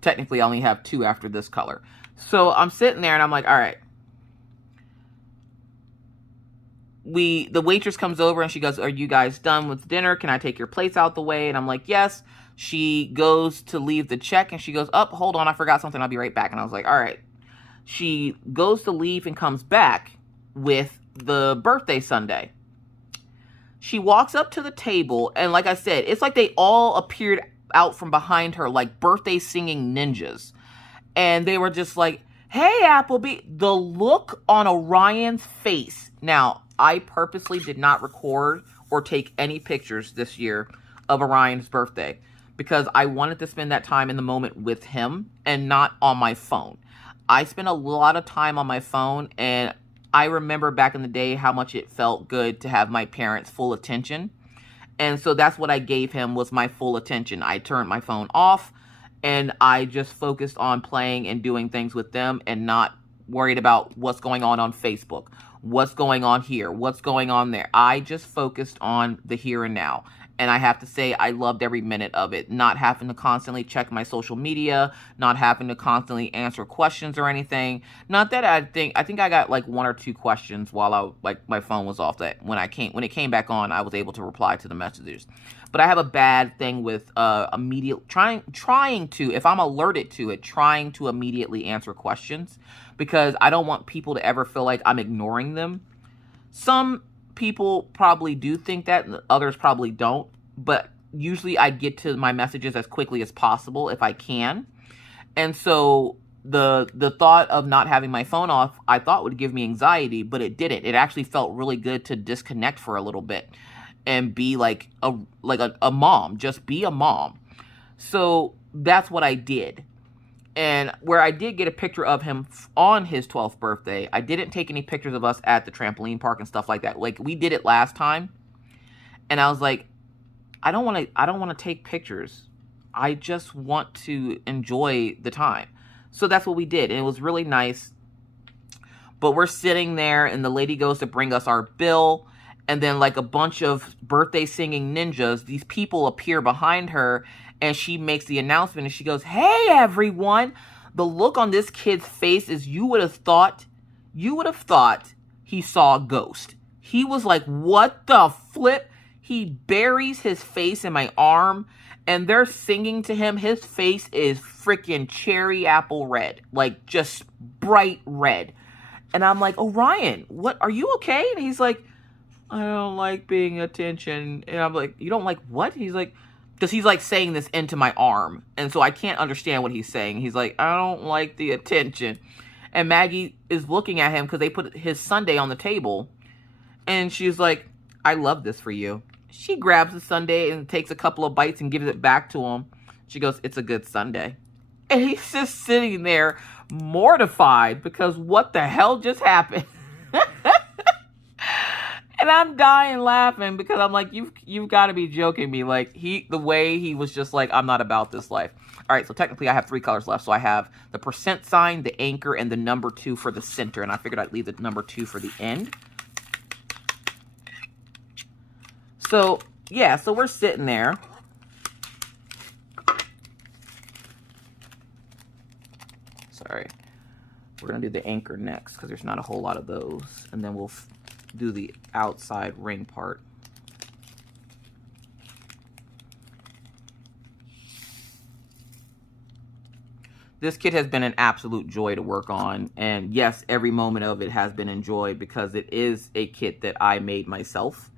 Technically, I only have 2 after this color. So I'm sitting there and I'm like, all right. The waitress comes over and she goes, are you guys done with dinner? Can I take your plates out the way? And I'm like, yes. She goes to leave the check and she goes, oh, hold on, I forgot something. I'll be right back. And I was like, all right. She goes to leave and comes back with the birthday sundae. She walks up to the table, and like I said, it's like they all appeared out from behind her like birthday singing ninjas. And they were just like, hey, Applebee. The look on Orion's face. Now, I purposely did not record or take any pictures this year of Orion's birthday because I wanted to spend that time in the moment with him and not on my phone. I spent a lot of time on my phone, and I remember back in the day how much it felt good to have my parents' full attention. And so that's what I gave him, was my full attention. I turned my phone off, and I just focused on playing and doing things with them and not worried about what's going on Facebook, what's going on here, what's going on there. I just focused on the here and now. And I have to say, I loved every minute of it. Not having to constantly check my social media, not having to constantly answer questions or anything. Not that I think I got like 1 or 2 questions while my phone was off. That when it came back on, I was able to reply to the messages. But I have a bad thing with trying to, if I'm alerted to it, trying to immediately answer questions, because I don't want people to ever feel like I'm ignoring them. Some people probably do think that, and others probably don't, but usually I get to my messages as quickly as possible if I can. And so the thought of not having my phone off, I thought would give me anxiety, but it didn't. It actually felt really good to disconnect for a little bit and be like a mom, just be a mom. So that's what I did. And where I did get a picture of him on his 12th birthday, I didn't take any pictures of us at the trampoline park and stuff like that. Like, we did it last time. And I was like, I don't want to take pictures. I just want to enjoy the time. So that's what we did. And it was really nice. But we're sitting there and the lady goes to bring us our bill. And then like a bunch of birthday singing ninjas, these people appear behind her. And she makes the announcement and she goes, hey, everyone. The look on this kid's face is you would have thought he saw a ghost. He was like, what the flip? He buries his face in my arm and they're singing to him. His face is freaking cherry apple red, like just bright red. And I'm like, Orion, what, are you okay? And he's like, I don't like being attention. And I'm like, you don't like what? He's like, because he's like saying this into my arm. And so I can't understand what he's saying. He's like, I don't like the attention. And Maggie is looking at him because they put his sundae on the table. And she's like, I love this for you. She grabs the sundae and takes a couple of bites and gives it back to him. She goes, it's a good sundae. And he's just sitting there mortified because what the hell just happened? And I'm dying laughing because I'm like, you've got to be joking me. Like, the way he was just like, I'm not about this life. All right, so technically I have 3 colors left. So I have the % sign, the anchor, and the number 2 for the center. And I figured I'd leave the number 2 for the end. So, yeah, so we're sitting there. Sorry. We're going to do the anchor next because there's not a whole lot of those. And then we'll do the outside ring part. This kit has been an absolute joy to work on. And yes, every moment of it has been enjoyed because it is a kit that I made myself.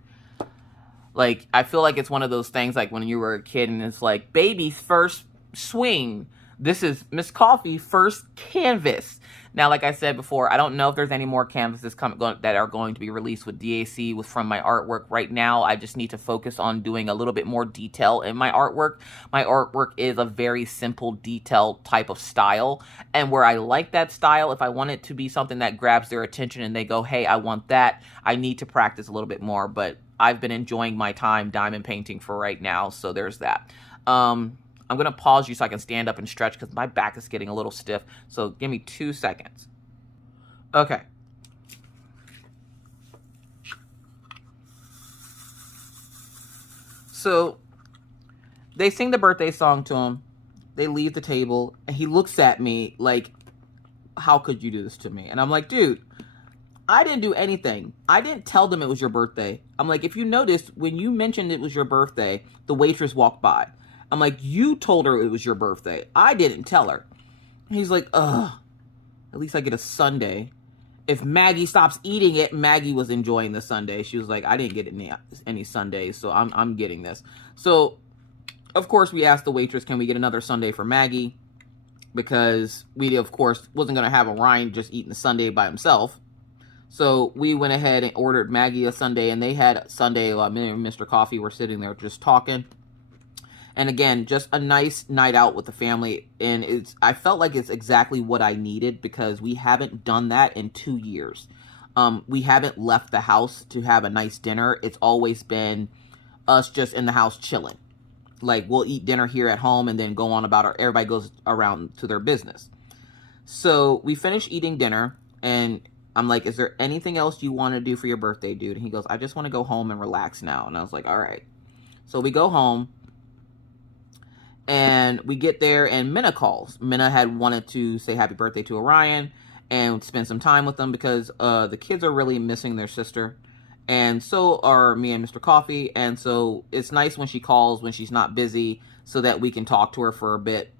Like, I feel like it's one of those things like when you were a kid and it's like baby's first swing. This is Miss Coffee first canvas. Now, like I said before, I don't know if there's any more canvases that are going to be released with DAC from my artwork. Right now, I just need to focus on doing a little bit more detail in my artwork. My artwork is a very simple, detailed type of style. And where I like that style, if I want it to be something that grabs their attention and they go, hey, I want that, I need to practice a little bit more. But I've been enjoying my time diamond painting for right now, so there's that. I'm going to pause you so I can stand up and stretch because my back is getting a little stiff. So give me 2 seconds. Okay. So they sing the birthday song to him. They leave the table and he looks at me like, how could you do this to me? And I'm like, dude, I didn't do anything. I didn't tell them it was your birthday. I'm like, if you noticed, when you mentioned it was your birthday, the waitress walked by. I'm like, you told her it was your birthday. I didn't tell her. He's like, ugh, at least I get a sundae. If Maggie stops eating it, Maggie was enjoying the sundae. She was like, I didn't get any sundaes, so I'm getting this. So, of course, we asked the waitress, can we get another sundae for Maggie? Because we, of course, wasn't going to have Orion just eating the sundae by himself. So we went ahead and ordered Maggie a sundae, and they had a sundae. Me and Mr. Coffee were sitting there just talking. And again, just a nice night out with the family. And I felt like it's exactly what I needed because we haven't done that in 2 years. We haven't left the house to have a nice dinner. It's always been us just in the house chilling. Like, we'll eat dinner here at home and then go on about everybody goes around to their business. So we finished eating dinner and I'm like, is there anything else you want to do for your birthday, dude? And he goes, I just want to go home and relax now. And I was like, all right. So we go home. And we get there and Minna calls. Minna had wanted to say happy birthday to Orion and spend some time with them because the kids are really missing their sister. And so are me and Mr. Coffee. And so it's nice when she calls when she's not busy so that we can talk to her for a bit.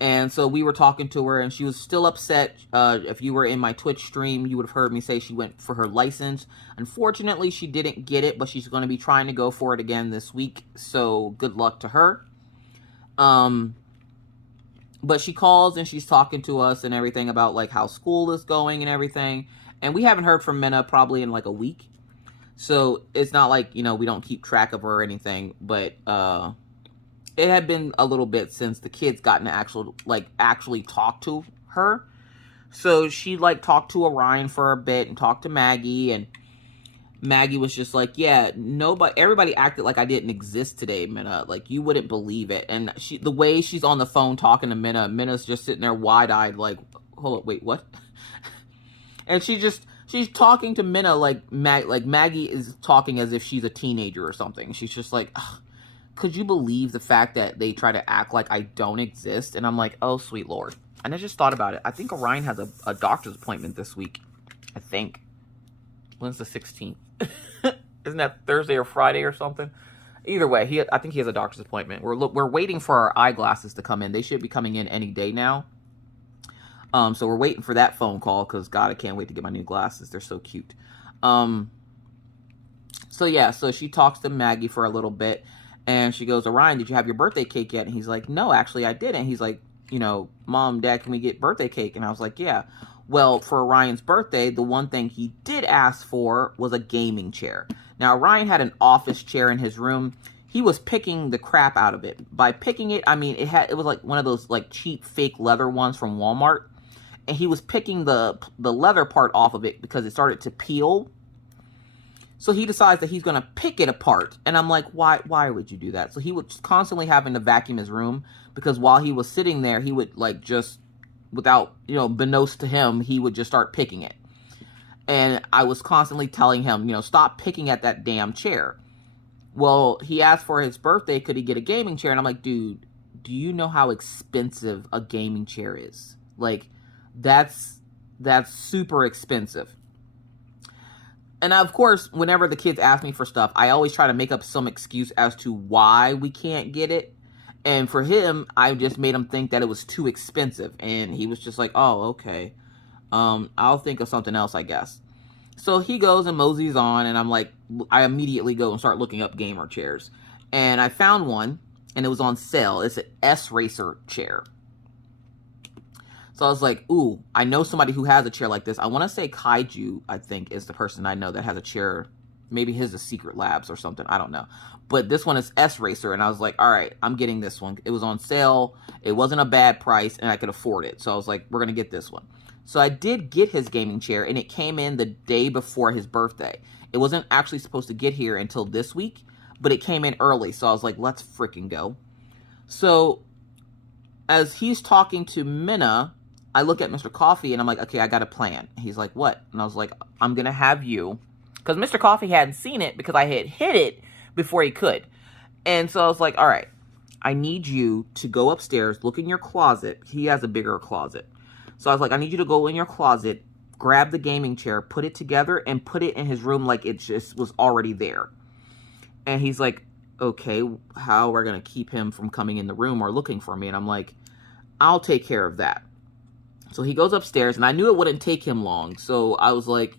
And so we were talking to her and she was still upset. If you were in my Twitch stream, you would have heard me say she went for her license. Unfortunately, she didn't get it, but she's going to be trying to go for it again this week. So good luck to her. But she calls and she's talking to us and everything about like how school is going and everything. And we haven't heard from Minna probably in like a week. So it's not like, you know, we don't keep track of her or anything, but, it had been a little bit since the kids gotten to actually talk to her. So she like talked to Orion for a bit and talked to Maggie, and Maggie was just like, yeah, everybody acted like I didn't exist today, Minna. Like, you wouldn't believe it. And the way she's on the phone talking to Minna, Minna's just sitting there wide-eyed like, hold on, wait, what? And she's talking to Minna like Maggie is talking as if she's a teenager or something. She's just like, could you believe the fact that they try to act like I don't exist? And I'm like, oh, sweet Lord. And I just thought about it. I think Orion has a doctor's appointment this week. I think. When's the 16th? Isn't that Thursday or Friday or something? Either way, I think he has a doctor's appointment. We're waiting for our eyeglasses to come in. They should be coming in any day now. So we're waiting for that phone call because, God, I can't wait to get my new glasses. They're so cute. So yeah, so she talks to Maggie for a little bit. And she goes, Orion, did you have your birthday cake yet? And he's like, no, actually, I didn't. He's like, you know, Mom, Dad, can we get birthday cake? And I was like, yeah. Well, for Orion's birthday, the one thing he did ask for was a gaming chair. Now, Orion had an office chair in his room. He was picking the crap out of it. By picking it, I mean, it was like one of those like cheap fake leather ones from Walmart. And he was picking the leather part off of it because it started to peel. So he decides that he's going to pick it apart. And I'm like, why would you do that? So he was constantly having to vacuum his room because while he was sitting there, he would like just, without, you know, beknownst to him, he would just start picking it. And I was constantly telling him, you know, stop picking at that damn chair. Well, he asked for his birthday, could he get a gaming chair? And I'm like, dude, do you know how expensive a gaming chair is? Like, that's super expensive. And of course, whenever the kids ask me for stuff, I always try to make up some excuse as to why we can't get it. And for him, I just made him think that it was too expensive. And he was just like, oh, okay. I'll think of something else, I guess. So he goes and moseys on. And I'm like, I immediately go and start looking up gamer chairs. And I found one. And it was on sale. It's an S-Racer chair. So I was like, ooh, I know somebody who has a chair like this. I want to say Kaiju, I think, is the person I know that has a chair. Maybe his is Secret Labs or something. I don't know. But this one is S Racer. And I was like, all right, I'm getting this one. It was on sale. It wasn't a bad price and I could afford it. So I was like, we're going to get this one. So I did get his gaming chair and it came in the day before his birthday. It wasn't actually supposed to get here until this week, but it came in early. So I was like, let's freaking go. So as he's talking to Minna, I look at Mr. Coffee and I'm like, okay, I got a plan. He's like, what? And I was like, I'm going to have you, because Mr. Coffee hadn't seen it because I had hit it before he could. And so I was like, all right, I need you to go upstairs, look in your closet. He has a bigger closet. So I was like, I need you to go in your closet, grab the gaming chair, put it together, and put it in his room like it just was already there. And he's like, okay, how are we going to keep him from coming in the room or looking for me? And I'm like, I'll take care of that. So he goes upstairs, and I knew it wouldn't take him long. So I was like,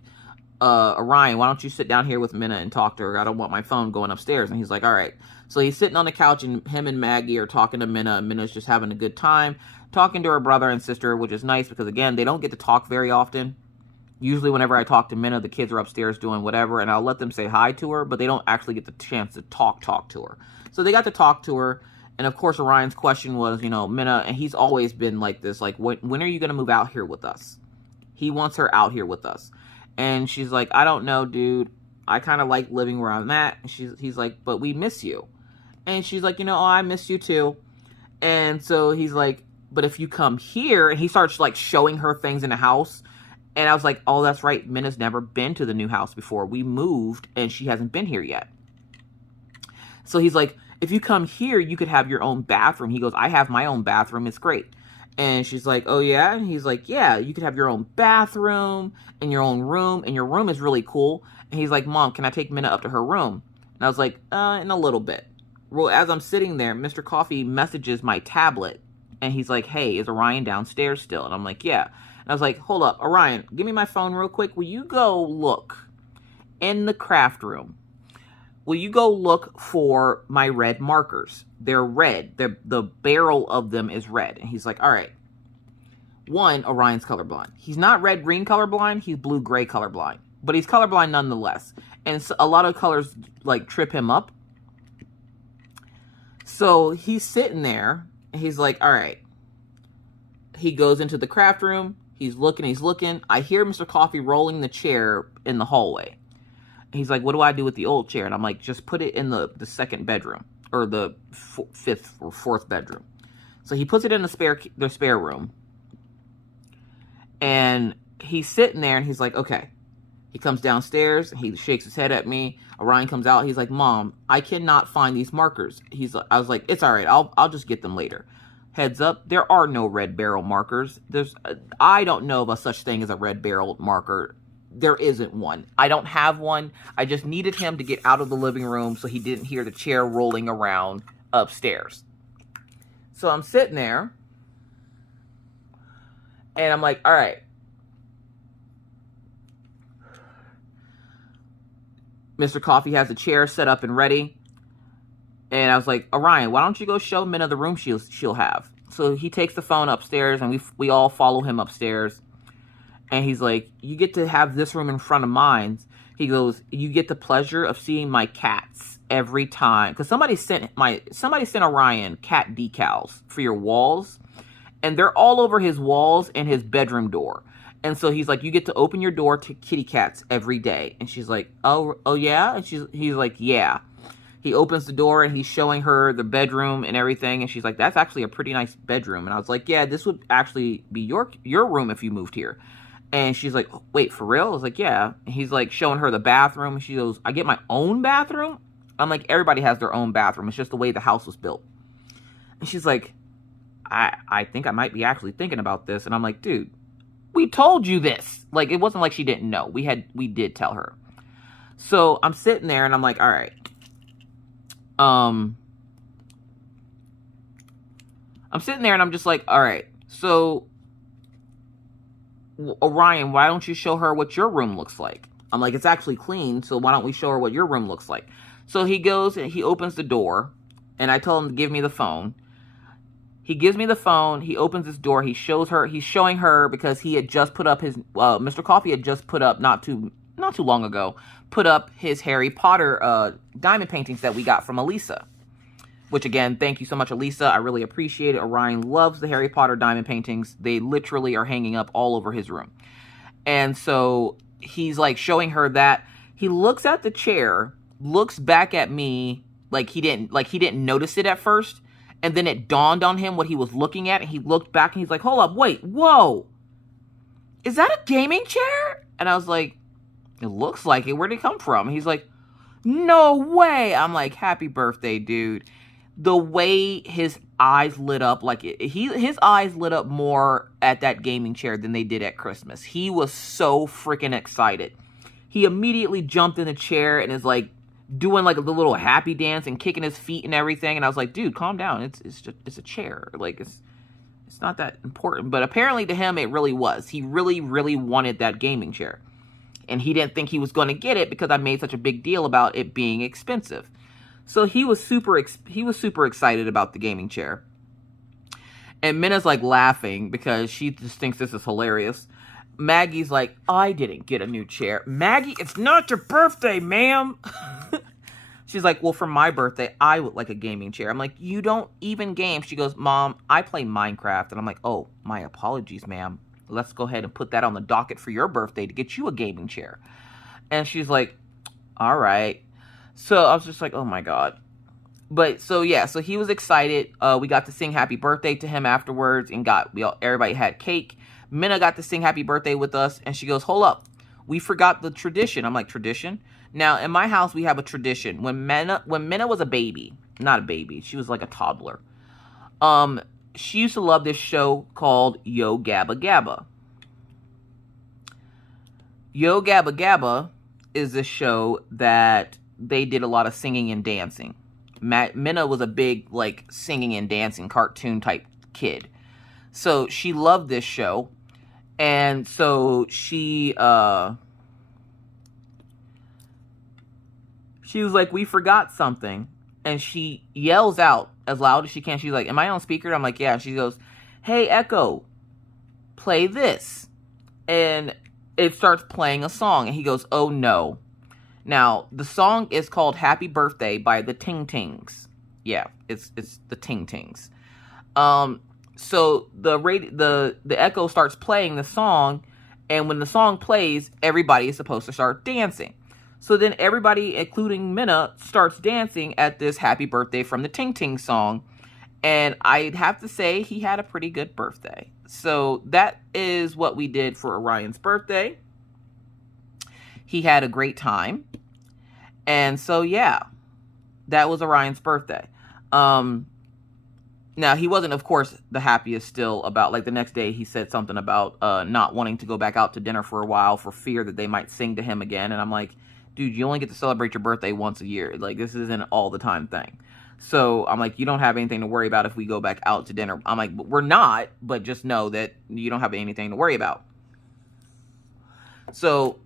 Orion, why don't you sit down here with Minna and talk to her? I don't want my phone going upstairs. And he's like, all right. So he's sitting on the couch, and him and Maggie are talking to Minna. And Minna's just having a good time, talking to her brother and sister, which is nice because, again, they don't get to talk very often. Usually whenever I talk to Minna, the kids are upstairs doing whatever, and I'll let them say hi to her, but they don't actually get the chance to talk to her. So they got to talk to her. And of course, Orion's question was, you know, Minna, and he's always been like this, like, when are you going to move out here with us? He wants her out here with us. And she's like, I don't know, dude. I kind of like living where I'm at. And he's like, but we miss you. And she's like, you know, oh, I miss you too. And so he's like, but if you come here, and he starts like showing her things in the house. And I was like, oh, that's right. Minna's never been to the new house before. We moved and she hasn't been here yet. So he's like, if you come here, you could have your own bathroom. He goes, I have my own bathroom. It's great. And she's like, oh, yeah? And he's like, yeah, you could have your own bathroom and your own room. And your room is really cool. And he's like, Mom, can I take Minna up to her room? And I was like, in a little bit. Well, as I'm sitting there, Mr. Coffee messages my tablet. And he's like, hey, is Orion downstairs still? And I'm like, yeah. And I was like, hold up, Orion, give me my phone real quick. Will you go look in the craft room? Will you go look for my red markers? They're red. The barrel of them is red. And he's like, all right. One, Orion's colorblind. He's not red-green colorblind. He's blue-gray colorblind. But he's colorblind nonetheless. And so a lot of colors, like, trip him up. So he's sitting there. And he's like, all right. He goes into the craft room. He's looking. I hear Mr. Coffee rolling the chair in the hallway. He's like, what do I do with the old chair? And I'm like, just put it in the second bedroom, or the fifth or fourth bedroom. So he puts it in the spare room. And he's sitting there and he's like, okay. He comes downstairs. He shakes his head at me. Orion comes out. He's like, Mom, I cannot find these markers. I was like, it's all right. I'll just get them later. Heads up, there are no red barrel markers. I don't know of a such thing as a red barrel marker. There isn't one. I don't have one. I just needed him to get out of the living room so he didn't hear the chair rolling around upstairs. So I'm sitting there, and I'm like, all right. Mr. Coffee has the chair set up and ready. And I was like, Orion, why don't you go show Minna the room she'll have? So he takes the phone upstairs, and we all follow him upstairs. And he's like, you get to have this room in front of mine. He goes, you get the pleasure of seeing my cats every time. Because somebody sent Orion cat decals for your walls. And they're all over his walls and his bedroom door. And so he's like, you get to open your door to kitty cats every day. And she's like, oh yeah? And he's like, yeah. He opens the door and he's showing her the bedroom and everything. And she's like, that's actually a pretty nice bedroom. And I was like, yeah, this would actually be your room if you moved here. And she's like, wait, for real? I was like, yeah. And he's like showing her the bathroom. And she goes, I get my own bathroom? I'm like, everybody has their own bathroom. It's just the way the house was built. And she's like, I think I might be actually thinking about this. And I'm like, dude, we told you this. Like, it wasn't like she didn't know. We did tell her. So I'm sitting there and I'm like, all right. I'm sitting there and I'm just like, all right, so Orion, why don't you show her what your room looks like? I'm like, it's actually clean, so why don't we show her what your room looks like? So he goes and he opens the door, and I told him to give me the phone. He gives me the phone. He opens his door. He's showing her because he had just put up his, Mr. Coffee had just put up not too long ago, put up his Harry Potter diamond paintings that we got from Elisa. Which, again, thank you so much, Elisa. I really appreciate it. Orion loves the Harry Potter diamond paintings. They literally are hanging up all over his room. And so he's, like, showing her that. He looks at the chair, looks back at me like he didn't notice it at first. And then it dawned on him what he was looking at. And he looked back and he's like, hold up, wait, whoa. Is that a gaming chair? And I was like, it looks like it. Where'd it come from? And he's like, no way. I'm like, happy birthday, dude. The way his eyes lit up, like his eyes lit up more at that gaming chair than they did at Christmas. He was so freaking excited. He immediately jumped in the chair and is like doing like the little happy dance and kicking his feet and everything. And I was like, dude, calm down. It's a chair. Like it's not that important. But apparently to him, it really was. He really, really wanted that gaming chair. And he didn't think he was going to get it because I made such a big deal about it being expensive. So he was super excited about the gaming chair. And Minna's like laughing because she just thinks this is hilarious. Maggie's like, I didn't get a new chair. Maggie, it's not your birthday, ma'am. She's like, well, for my birthday, I would like a gaming chair. I'm like, you don't even game. She goes, Mom, I play Minecraft. And I'm like, oh, my apologies, ma'am. Let's go ahead and put that on the docket for your birthday to get you a gaming chair. And she's like, all right. So I was just like, oh my God. But so yeah, so he was excited. We got to sing happy birthday to him afterwards and everybody had cake. Minna got to sing happy birthday with us and she goes, hold up. We forgot the tradition. I'm like, tradition? Now in my house, we have a tradition. When Minna was a baby, not a baby, she was like a toddler. She used to love this show called Yo Gabba Gabba. Yo Gabba Gabba is this show that they did a lot of singing and dancing. Minna was a big, like, singing and dancing cartoon type kid. So she loved this show. And so she was like, we forgot something. And she yells out as loud as she can. She's like, am I on speaker? I'm like, yeah. She goes, hey, Echo, play this. And it starts playing a song. And he goes, oh, no. Now, the song is called Happy Birthday by the Ting Tings. Yeah, it's the Ting Tings. So the Echo starts playing the song. And when the song plays, everybody is supposed to start dancing. So then everybody, including Minna, starts dancing at this Happy Birthday from the Ting Ting song. And I'd have to say he had a pretty good birthday. So that is what we did for Orion's birthday. He had a great time. And so, yeah, that was Orion's birthday. Now, he wasn't, of course, the happiest still about, like, the next day he said something about not wanting to go back out to dinner for a while for fear that they might sing to him again. And I'm like, dude, you only get to celebrate your birthday once a year. Like, this isn't an all the time thing. So I'm like, you don't have anything to worry about if we go back out to dinner. I'm like, we're not, but just know that you don't have anything to worry about. So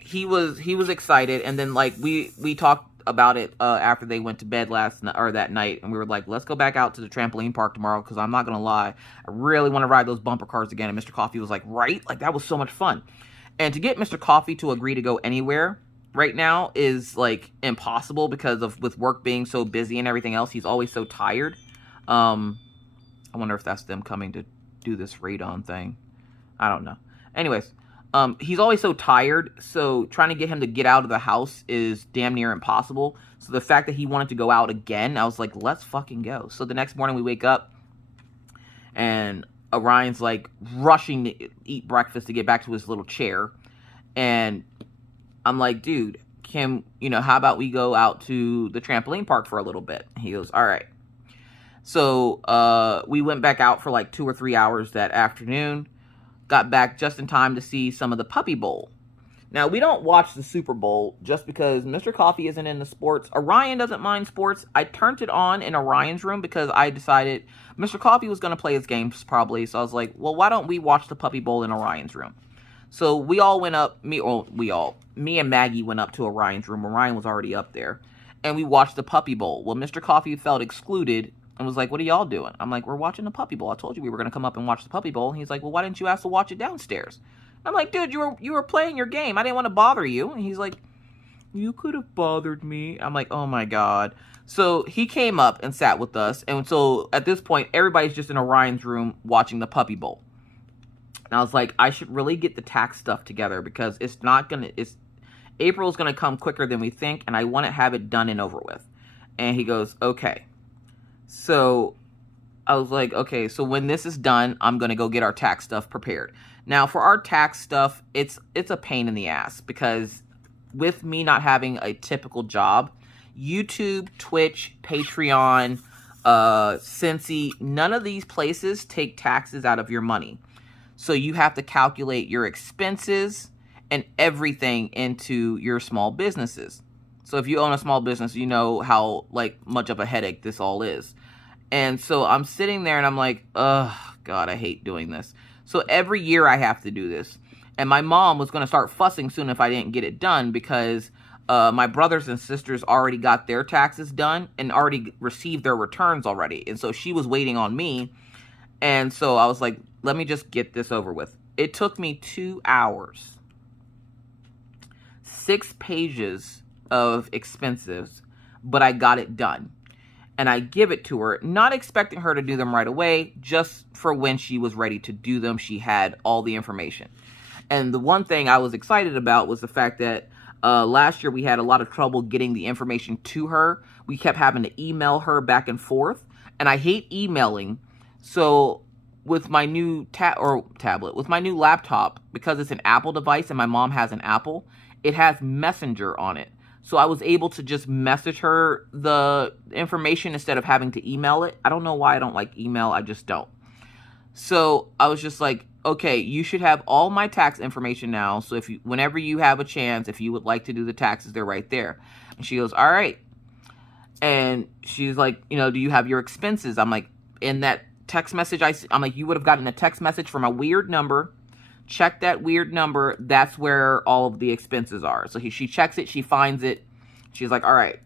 he was excited. And then, like, we talked about it after they went to bed that night. And we were like, let's go back out to the trampoline park tomorrow. Because I'm not going to lie, I really want to ride those bumper cars again. And Mr. Coffee was like, right? Like, that was so much fun. And to get Mr. Coffee to agree to go anywhere right now is, like, impossible because of with work being so busy and everything else. He's always so tired. I wonder if that's them coming to do this radon thing. I don't know. Anyways, he's always so tired, so trying to get him to get out of the house is damn near impossible. So the fact that he wanted to go out again, I was like, let's fucking go. So the next morning we wake up, and Orion's, like, rushing to eat breakfast to get back to his little chair. And I'm like, dude, how about we go out to the trampoline park for a little bit? He goes, all right. So we went back out for like 2 or 3 hours that afternoon. Got back just in time to see some of the Puppy Bowl. Now, we don't watch the Super Bowl just because Mr. Coffee isn't into sports. Orion doesn't mind sports. I turned it on in Orion's room because I decided Mr. Coffee was going to play his games probably. So I was like, well, why don't we watch the Puppy Bowl in Orion's room? So we all went up, me and Maggie went up to Orion's room. Orion was already up there. And we watched the Puppy Bowl. Well, Mr. Coffee felt excluded and was like, what are y'all doing? I'm like, we're watching the Puppy Bowl. I told you we were going to come up and watch the Puppy Bowl. And he's like, well, why didn't you ask to watch it downstairs? I'm like, dude, you were playing your game. I didn't want to bother you. And he's like, you could have bothered me. I'm like, oh my God. So he came up and sat with us. And so at this point, everybody's just in Orion's room watching the Puppy Bowl. And I was like, I should really get the tax stuff together because April's going to come quicker than we think. And I want to have it done and over with. And he goes, okay. So I was like, okay, so when this is done, I'm going to go get our tax stuff prepared. Now, for our tax stuff, it's a pain in the ass because with me not having a typical job, YouTube, Twitch, Patreon, Cincy, none of these places take taxes out of your money. So you have to calculate your expenses and everything into your small businesses. So if you own a small business, you know how much of a headache this all is. And so I'm sitting there and I'm like, oh, God, I hate doing this. So every year I have to do this. And my mom was going to start fussing soon if I didn't get it done because my brothers and sisters already got their taxes done and already received their returns already. And so she was waiting on me. And so I was like, let me just get this over with. It took me 2 hours, 6 pages of expenses, but I got it done. And I give it to her, not expecting her to do them right away, just for when she was ready to do them, she had all the information. And the one thing I was excited about was the fact that last year we had a lot of trouble getting the information to her. We kept having to email her back and forth. And I hate emailing. So with my new tablet, with my new laptop, because it's an Apple device and my mom has an Apple, it has Messenger on it. So I was able to just message her the information instead of having to email it. I don't know why I don't like email. I just don't. So I was just like, okay, you should have all my tax information now. So whenever you have a chance, if you would like to do the taxes, they're right there. And she goes, all right. And she's like, do you have your expenses? I'm like, in that text message, I'm like, you would have gotten a text message from a weird number. Check that weird number. That's where all of the expenses are. So she checks it. She finds it. She's like, all right.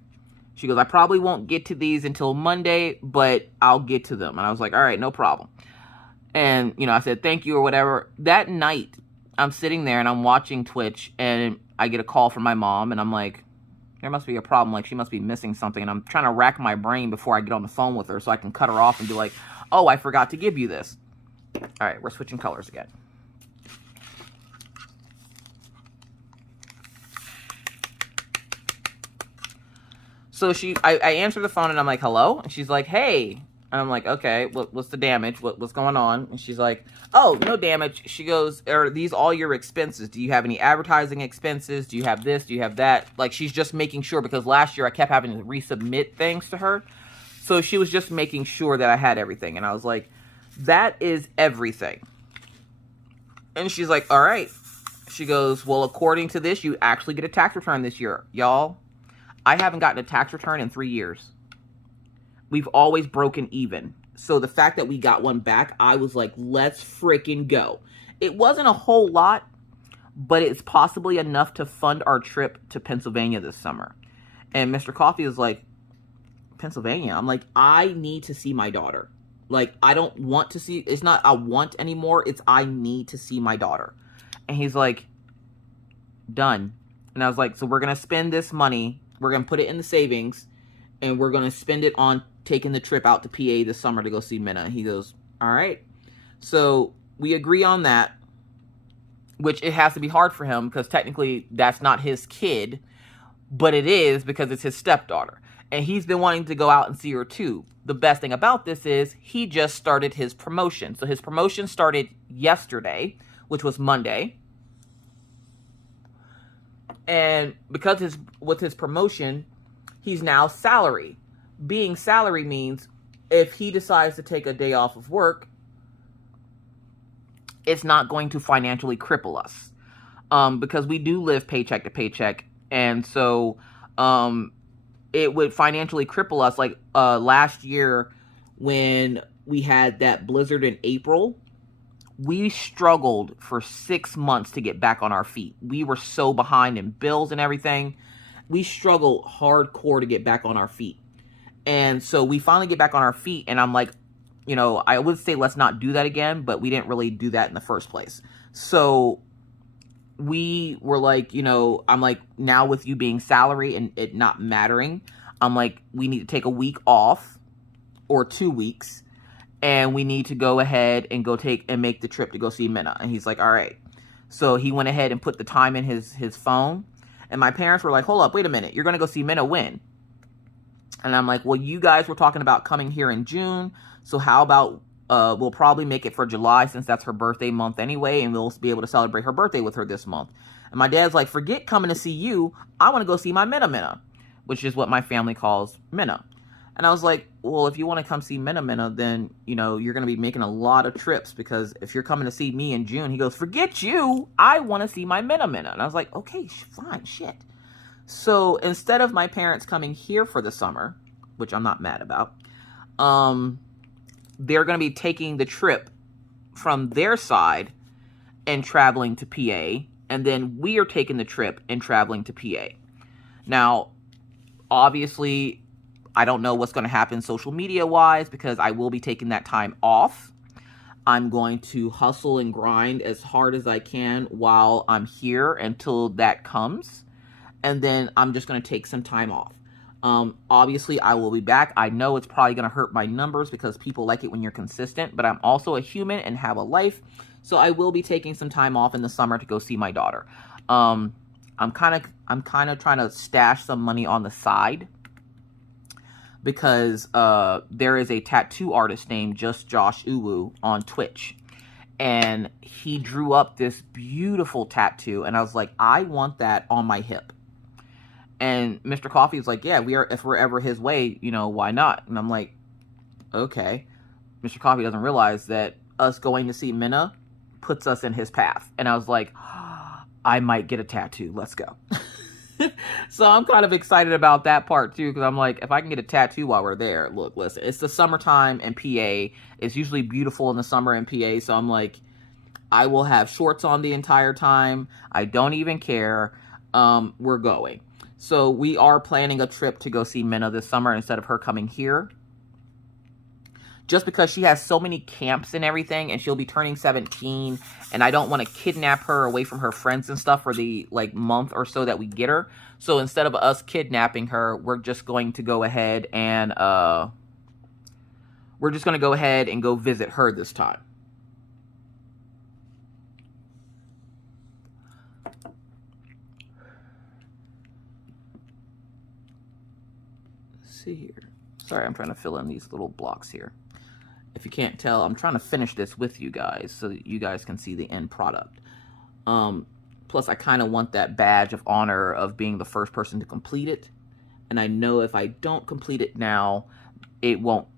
She goes, I probably won't get to these until Monday, but I'll get to them. And I was like, all right, no problem. And, I said, thank you or whatever. That night, I'm sitting there and I'm watching Twitch and I get a call from my mom and I'm like, there must be a problem. Like, she must be missing something. And I'm trying to rack my brain before I get on the phone with her so I can cut her off and be like, oh, I forgot to give you this. All right, we're switching colors again. So I answer the phone and I'm like, hello? And she's like, hey. And I'm like, okay, what's the damage? What's going on? And she's like, oh, no damage. She goes, are these all your expenses? Do you have any advertising expenses? Do you have this? Do you have that? Like, she's just making sure because last year I kept having to resubmit things to her. So she was just making sure that I had everything. And I was like, that is everything. And she's like, all right. She goes, well, according to this, you actually get a tax return this year. Y'all, I haven't gotten a tax return in 3 years. We've always broken even. So the fact that we got one back, I was like, let's freaking go. It wasn't a whole lot, but it's possibly enough to fund our trip to Pennsylvania this summer. And Mr. Coffee is like, Pennsylvania? I'm like, I need to see my daughter. Like, I don't want to see, it's not I want anymore, it's I need to see my daughter. And he's like, done. And I was like, so we're going to spend this money, we're going to put it in the savings, and we're going to spend it on taking the trip out to PA this summer to go see Minna. He goes, all right. So we agree on that, which it has to be hard for him because technically that's not his kid, but it is because it's his stepdaughter. And he's been wanting to go out and see her too. The best thing about this is he just started his promotion. So his promotion started yesterday, which was Monday. And because with his promotion, he's now salary. Being salary means if he decides to take a day off of work, it's not going to financially cripple us. Because we do live paycheck to paycheck. And so it would financially cripple us. Like last year when we had that blizzard in April, we struggled for 6 months to get back on our feet. We were so behind in bills and everything. We struggled hardcore to get back on our feet. And so we finally get back on our feet, and I'm like, you know, I would say let's not do that again, but we didn't really do that in the first place. So we were like, you know, I'm like, now with you being salary and it not mattering, I'm like, we need to take a week off or 2 weeks, and we need to go ahead and go take and make the trip to go see Minna. And he's like, all right. So he went ahead and put the time in his phone, and my parents were like, hold up, wait a minute, you're going to go see Minna when? And I'm like, well, you guys were talking about coming here in June, so how about we'll probably make it for July, since that's her birthday month anyway, and we'll be able to celebrate her birthday with her this month. And my dad's like, forget coming to see you, I want to go see my Minna, which is what my family calls Minna. And I was like, well, if you want to come see Minna, then, you know, you're going to be making a lot of trips, because if you're coming to see me in June, he goes, forget you, I want to see my Minna. And I was like, okay, fine, shit. So instead of my parents coming here for the summer, which I'm not mad about, they're going to be taking the trip from their side and traveling to PA. And then we are taking the trip and traveling to PA. Now, obviously, I don't know what's going to happen social media wise, because I will be taking that time off. I'm going to hustle and grind as hard as I can while I'm here until that comes. And then I'm just going to take some time off. Obviously, I will be back. I know it's probably going to hurt my numbers because people like it when you're consistent, but I'm also a human and have a life. So I will be taking some time off in the summer to go see my daughter. I'm kind of trying to stash some money on the side, because there is a tattoo artist named Just Josh Uwu on Twitch, and he drew up this beautiful tattoo, and I was like, I want that on my hip. And Mr. Coffee was like, yeah, if we're ever his way, you know, why not? And I'm like, okay. Mr. Coffee doesn't realize that us going to see Minna puts us in his path. And I was like, I might get a tattoo. Let's go. So I'm kind of excited about that part too, because I'm like, if I can get a tattoo while we're there, look, listen, it's the summertime in PA. It's usually beautiful in the summer in PA. So I'm like, I will have shorts on the entire time. I don't even care. We're going. So we are planning a trip to go see Minna this summer instead of her coming here. Just because she has so many camps and everything, and she'll be turning 17, and I don't want to kidnap her away from her friends and stuff for the like month or so that we get her. So instead of us kidnapping her, we're just going to go ahead and go visit her this time. Let's see here. Sorry, I'm trying to fill in these little blocks here. If you can't tell, I'm trying to finish this with you guys so that you guys can see the end product. Plus, I kind of want that badge of honor of being the first person to complete it. And I know if I don't complete it now, I won't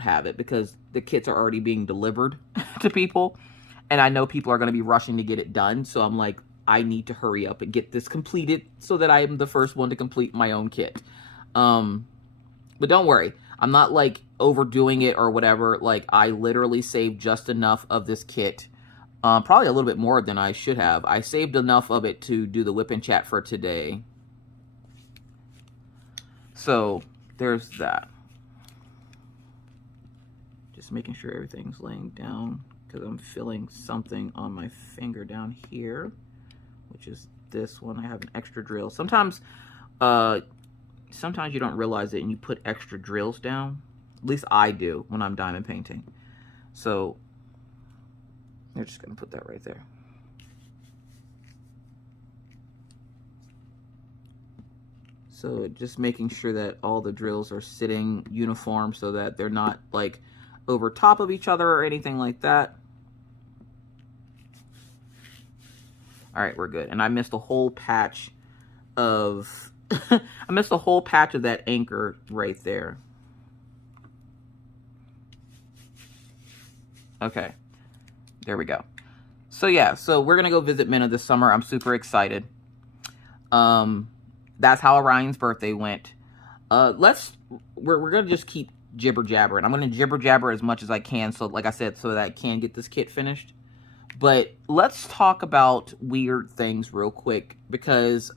have it, because the kits are already being delivered to people. And I know people are going to be rushing to get it done. So I'm like, I need to hurry up and get this completed so that I am the first one to complete my own kit. But don't worry. I'm not like overdoing it or whatever. Like, I literally saved just enough of this kit. Probably a little bit more than I should have. I saved enough of it to do the whip and chat for today. So there's that. Just making sure everything's laying down, because I'm feeling something on my finger down here, which is this one. I have an extra drill. Sometimes you don't realize it and you put extra drills down. At least I do when I'm diamond painting. So they're just going to put that right there. So just making sure that all the drills are sitting uniform so that they're not like over top of each other or anything like that. All right, we're good. And I missed a whole patch of I missed a whole patch of that anchor right there. Okay, there we go. So yeah, so we're gonna go visit Minna this summer. I'm super excited. That's how Orion's birthday went. We're gonna just keep jibber jabbering. I'm gonna jibber jabber as much as I can, so like I said, so that I can get this kit finished. But let's talk about weird things real quick, because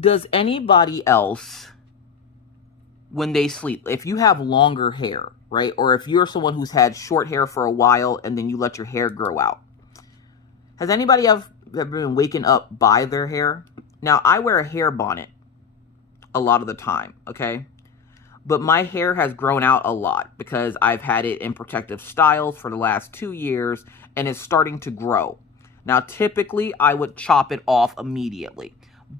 Does anybody else, when they sleep, if you have longer hair, right? Or if you're someone who's had short hair for a while and then you let your hair grow out, has anybody ever been waken up by their hair? Now, I wear a hair bonnet a lot of the time, okay? But my hair has grown out a lot because I've had it in protective styles for the last 2 years and it's starting to grow. Now, typically, I would chop it off immediately.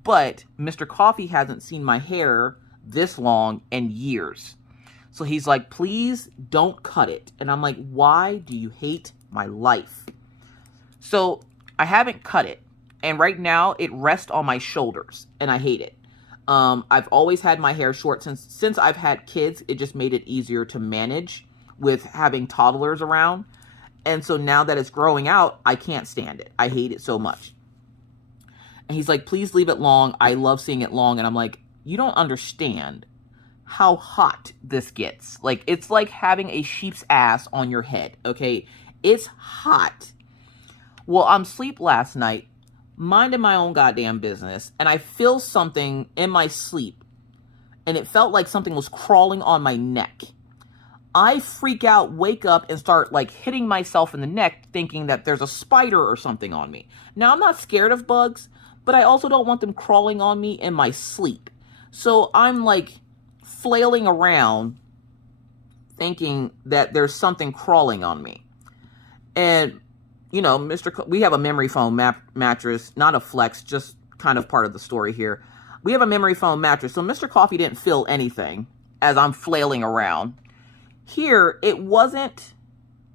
But Mr. Coffee hasn't seen my hair this long in years. So he's like, please don't cut it. And I'm like, why do you hate my life? So I haven't cut it. And right now it rests on my shoulders and I hate it. I've always had my hair short since I've had kids. It just made it easier to manage with having toddlers around. And so now that it's growing out, I can't stand it. I hate it so much. And he's like, please leave it long. I love seeing it long. And I'm like, you don't understand how hot this gets. Like, it's like having a sheep's ass on your head, okay? It's hot. Well, I'm asleep last night, minding my own goddamn business, and I feel something in my sleep, and it felt like something was crawling on my neck. I freak out, wake up, and start, like, hitting myself in the neck, thinking that there's a spider or something on me. Now, I'm not scared of bugs, but I also don't want them crawling on me in my sleep. So I'm, like, flailing around, thinking that there's something crawling on me. And, you know, we have a memory foam mattress, not a flex, just kind of part of the story here. We have a memory foam mattress, so Mr. Coffee didn't feel anything as I'm flailing around. Here, it wasn't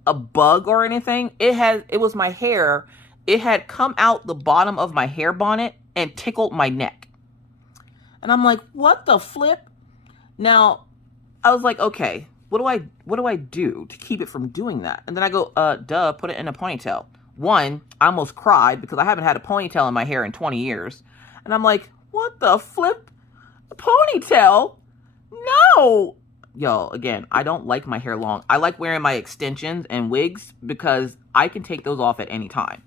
a bug or anything. It was my hair. It had come out the bottom of my hair bonnet and tickled my neck. And I'm like, what the flip? Now, I was like, okay, what do I do to keep it from doing that? And then I go, put it in a ponytail. One, I almost cried because I haven't had a ponytail in my hair in 20 years. And I'm like, what the flip? A ponytail? No! Yo, again, I don't like my hair long. I like wearing my extensions and wigs because I can take those off at any time.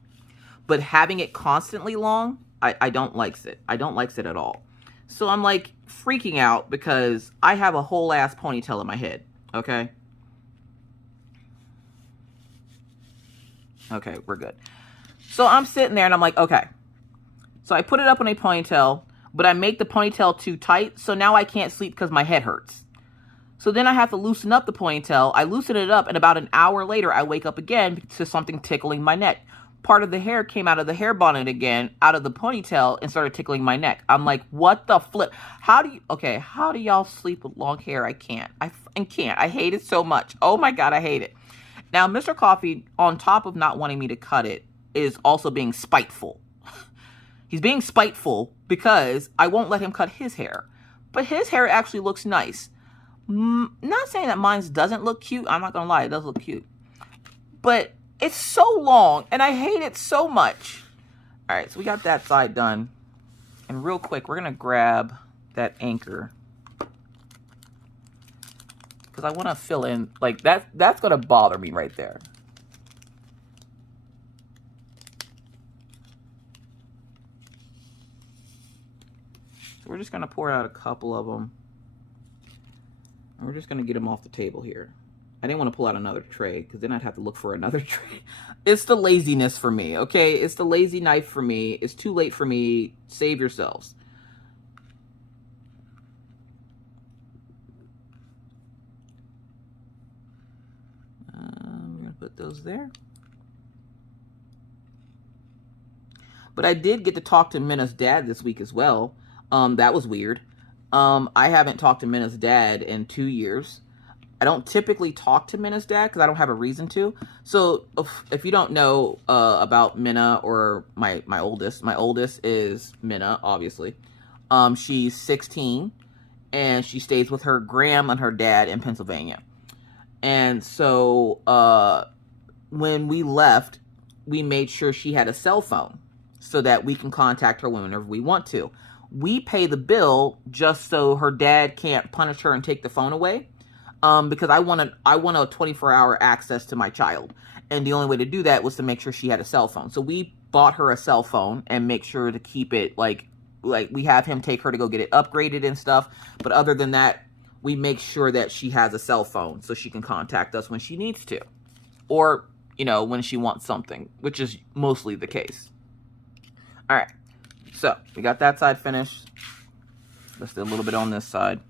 But having it constantly long, I don't like it. I don't like it at all. So I'm like freaking out because I have a whole ass ponytail in my head. Okay? Okay, we're good. So I'm sitting there and I'm like, okay. So I put it up in a ponytail, but I make the ponytail too tight. So now I can't sleep because my head hurts. So then I have to loosen up the ponytail. I loosen it up, and about an hour later, I wake up again to something tickling my neck. Part of the hair came out of the hair bonnet again, out of the ponytail, and started tickling my neck. I'm like, what the flip? How do y'all sleep with long hair? I can't. I can't. I hate it so much. Oh my God, I hate it. Now, Mr. Coffee, on top of not wanting me to cut it, is also being spiteful. He's being spiteful because I won't let him cut his hair. But his hair actually looks nice. Not saying that mine doesn't look cute. I'm not going to lie. It does look cute. But it's so long, and I hate it so much. All right, so we got that side done. And real quick, we're going to grab that anchor. Because I want to fill in, like, that's going to bother me right there. So we're just going to pour out a couple of them. And we're just going to get them off the table here. I didn't want to pull out another tray because then I'd have to look for another tray. It's the laziness for me, okay? It's the lazy knife for me. It's too late for me. Save yourselves. We're going to put those there. But I did get to talk to Minna's dad this week as well. That was weird. I haven't talked to Minna's dad in 2 years. I don't typically talk to Minna's dad because I don't have a reason to. So if you don't know about Minna or my oldest is Minna, obviously. She's 16 and she stays with her gram and her dad in Pennsylvania. And so when we left, we made sure she had a cell phone so that we can contact her whenever we want to. We pay the bill just so her dad can't punish her and take the phone away. Because I want a 24-hour access to my child. And the only way to do that was to make sure she had a cell phone. So we bought her a cell phone and make sure to keep it, like, like, we have him take her to go get it upgraded and stuff. But other than that, we make sure that she has a cell phone so she can contact us when she needs to. Or, you know, when she wants something, which is mostly the case. All right. So, we got that side finished. Let's do a little bit on this side.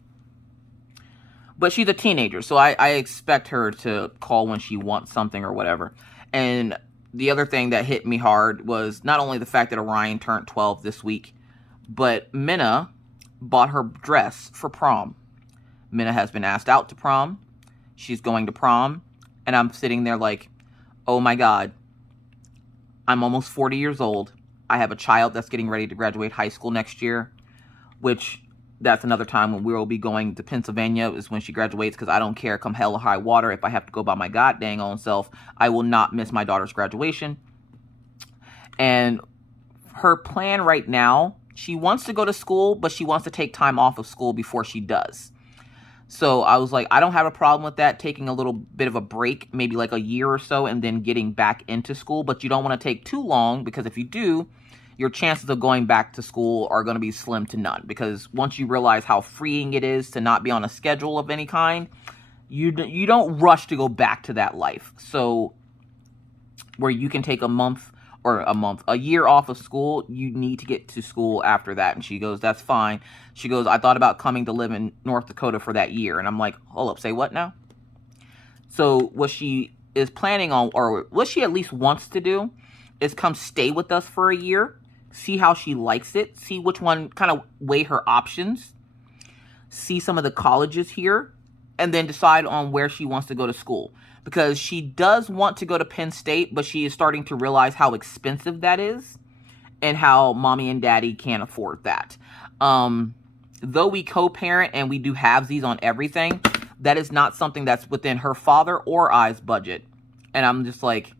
But she's a teenager, so I expect her to call when she wants something or whatever. And the other thing that hit me hard was not only the fact that Orion turned 12 this week, but Minna bought her dress for prom. Minna has been asked out to prom. She's going to prom. And I'm sitting there like, oh my God, I'm almost 40 years old. I have a child that's getting ready to graduate high school next year, which that's another time when we'll be going to Pennsylvania is when she graduates, because I don't care come hell or high water. If I have to go by my god dang own self, I will not miss my daughter's graduation. And her plan right now, she wants to go to school, but she wants to take time off of school before she does. So I was like, I don't have a problem with that, taking a little bit of a break, maybe like a year or so, and then getting back into school. But you don't want to take too long, because if you do, your chances of going back to school are going to be slim to none. Because once you realize how freeing it is to not be on a schedule of any kind, you don't rush to go back to that life. So where you can take a year off of school, you need to get to school after that. And she goes, that's fine. She goes, I thought about coming to live in North Dakota for that year. And I'm like, hold up, say what now? So what she is planning on, or what she at least wants to do, is come stay with us for a year, see how she likes it, see which one, kind of weigh her options, see some of the colleges here, and then decide on where she wants to go to school. Because she does want to go to Penn State, but she is starting to realize how expensive that is and how mommy and daddy can't afford that. Though we co-parent and we do halvesies on everything, that is not something that's within her father or I's budget. And I'm just like,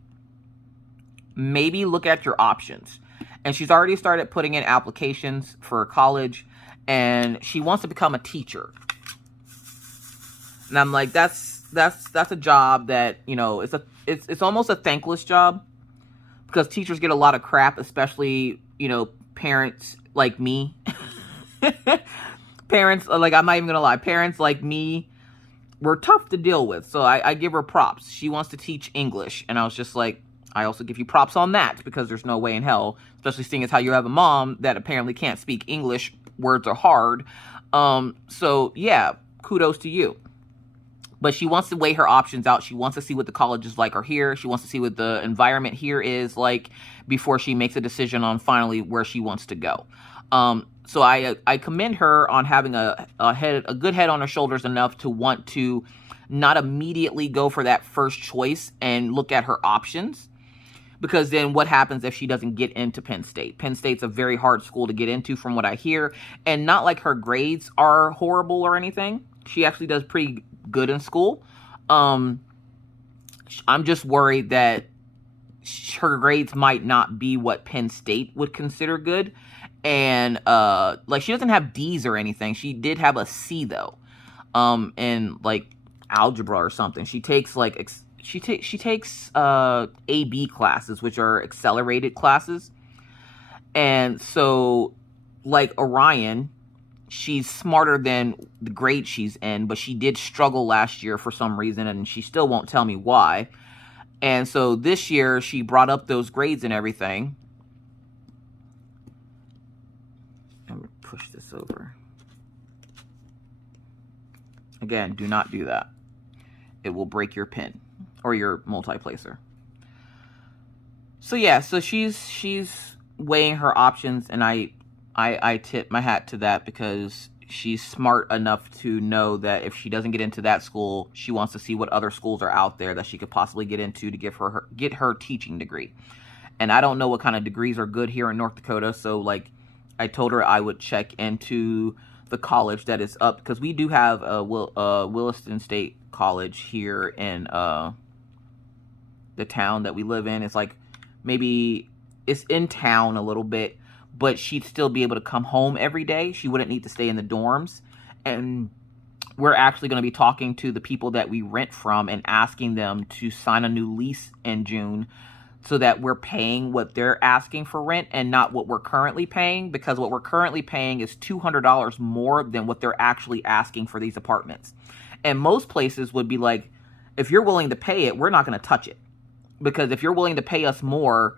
maybe look at your options. And she's already started putting in applications for college, and she wants to become a teacher. And I'm like, that's a job that, you know, it's almost a thankless job, because teachers get a lot of crap, especially, you know, parents like me. Parents, like, I'm not even gonna lie, parents like me were tough to deal with. So I give her props. She wants to teach English, and I was just like, I also give you props on that, because there's no way in hell, especially seeing as how you have a mom that apparently can't speak English. Words are hard. So yeah, kudos to you. But she wants to weigh her options out. She wants to see what the colleges like are here. She wants to see what the environment here is like before she makes a decision on finally where she wants to go. So I commend her on having a good head on her shoulders enough to want to not immediately go for that first choice and look at her options. Because then what happens if she doesn't get into Penn State? Penn State's a very hard school to get into from what I hear. And not like her grades are horrible or anything. She actually does pretty good in school. I'm just worried that her grades might not be what Penn State would consider good. And like, she doesn't have D's or anything. She did have a C though, in like algebra or something. She takes like she takes AB classes, which are accelerated classes. And so, like Orion, she's smarter than the grade she's in, but she did struggle last year for some reason, and she still won't tell me why. And so this year, she brought up those grades and everything. I'm going to push this over. Again, do not do that. It will break your pen or your multi-placer. So yeah, so she's weighing her options, and I tip my hat to that, because she's smart enough to know that if she doesn't get into that school, she wants to see what other schools are out there that she could possibly get into to get her teaching degree. And I don't know what kind of degrees are good here in North Dakota, so like I told her I would check into the college that is up, because we do have a Williston State College here in the town that we live in. It's like, maybe it's in town a little bit, but she'd still be able to come home every day. She wouldn't need to stay in the dorms. And we're actually going to be talking to the people that we rent from and asking them to sign a new lease in June, so that we're paying what they're asking for rent and not what we're currently paying, because what we're currently paying is $200 more than what they're actually asking for these apartments. And most places would be like, if you're willing to pay it, we're not going to touch it. Because if you're willing to pay us more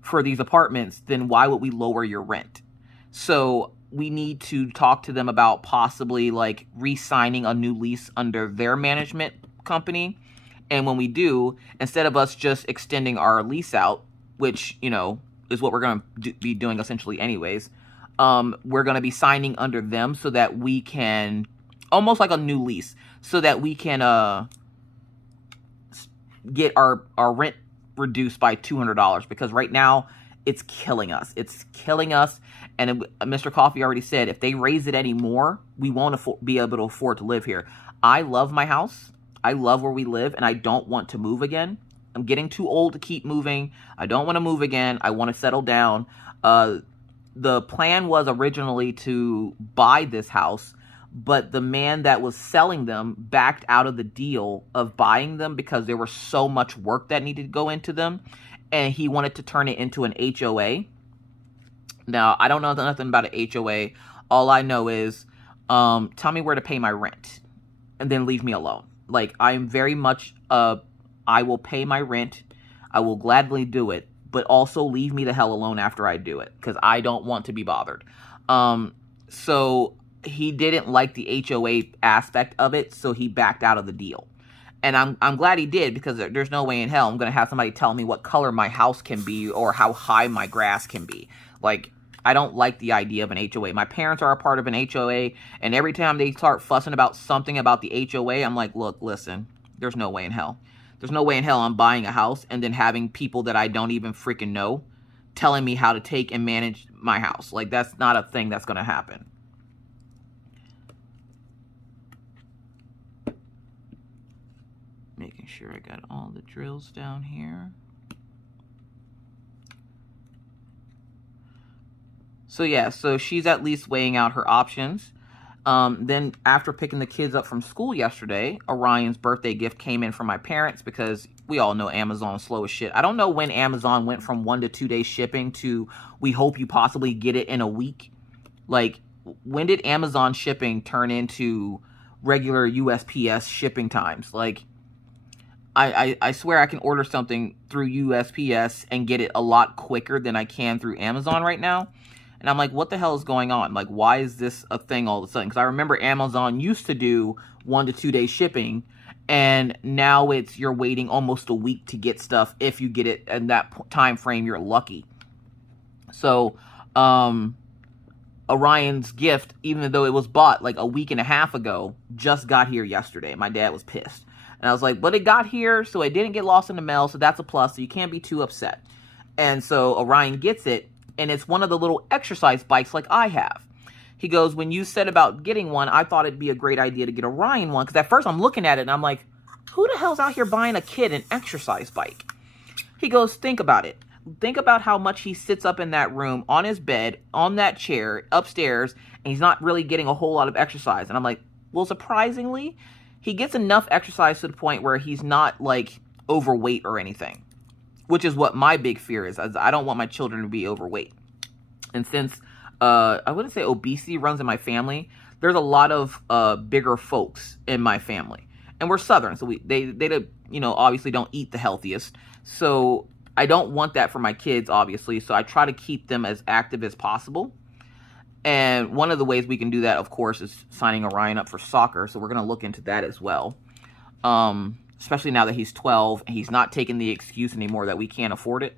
for these apartments, then why would we lower your rent? So we need to talk to them about possibly like re-signing a new lease under their management company. And when we do, instead of us just extending our lease out, which, you know, is what we're going to be doing essentially anyways, we're going to be signing under them so that we can, almost like a new lease, so that we can get our rent reduced by $200, because right now it's killing us. It's killing us. And Mr. Coffee already said, if they raise it any more, we won't be able to afford to live here. I love my house. I love where we live, and I don't want to move again. I'm getting too old to keep moving. I don't want to move again. I want to settle down. The plan was originally to buy this house, but the man that was selling them backed out of the deal of buying them because there was so much work that needed to go into them, and he wanted to turn it into an HOA. Now, I don't know nothing about an HOA. All I know is, tell me where to pay my rent, and then leave me alone. Like, I'm very much, I will pay my rent. I will gladly do it, but also leave me the hell alone after I do it, because I don't want to be bothered. So he didn't like the HOA aspect of it, so he backed out of the deal. And I'm glad he did, because there's no way in hell I'm going to have somebody tell me what color my house can be or how high my grass can be. Like, I don't like the idea of an HOA. My parents are a part of an HOA, and every time they start fussing about something about the HOA, I'm like, look, listen, there's no way in hell. There's no way in hell I'm buying a house and then having people that I don't even freaking know telling me how to take and manage my house. Like, that's not a thing that's going to happen. Making sure I got all the drills down here. So yeah, so she's at least weighing out her options. Then after picking the kids up from school yesterday, Orion's birthday gift came in from my parents, because we all know Amazon's slow as shit. I don't know when Amazon went from 1 to 2 day shipping to we hope you possibly get it in a week. Like, when did Amazon shipping turn into regular USPS shipping times? Like, I swear I can order something through USPS and get it a lot quicker than I can through Amazon right now. And I'm like, what the hell is going on? Like, why is this a thing all of a sudden? Because I remember Amazon used to do 1 to 2 day shipping, and now it's you're waiting almost a week to get stuff. If you get it in that time frame, you're lucky. So, Orion's gift, even though it was bought like a week and a half ago, just got here yesterday. My dad was pissed. And I was like, but it got here, so it didn't get lost in the mail, so that's a plus, so you can't be too upset. And so Orion gets it, and it's one of the little exercise bikes like I have. He goes, when you said about getting one, I thought it'd be a great idea to get Orion one. Because at first I'm looking at it and I'm like, who the hell's out here buying a kid an exercise bike? He goes, think about it. Think about how much he sits up in that room, on his bed, on that chair, upstairs, and he's not really getting a whole lot of exercise. And I'm like, well, surprisingly, he gets enough exercise to the point where he's not, like, overweight or anything. Which is what my big fear is. I don't want my children to be overweight. And since I wouldn't say obesity runs in my family, there's a lot of bigger folks in my family. And we're Southern, so they you know, obviously don't eat the healthiest. So I don't want that for my kids, obviously. So I try to keep them as active as possible. And one of the ways we can do that, of course, is signing Orion up for soccer. So we're going to look into that as well. Especially now that he's 12 and he's not taking the excuse anymore that we can't afford it.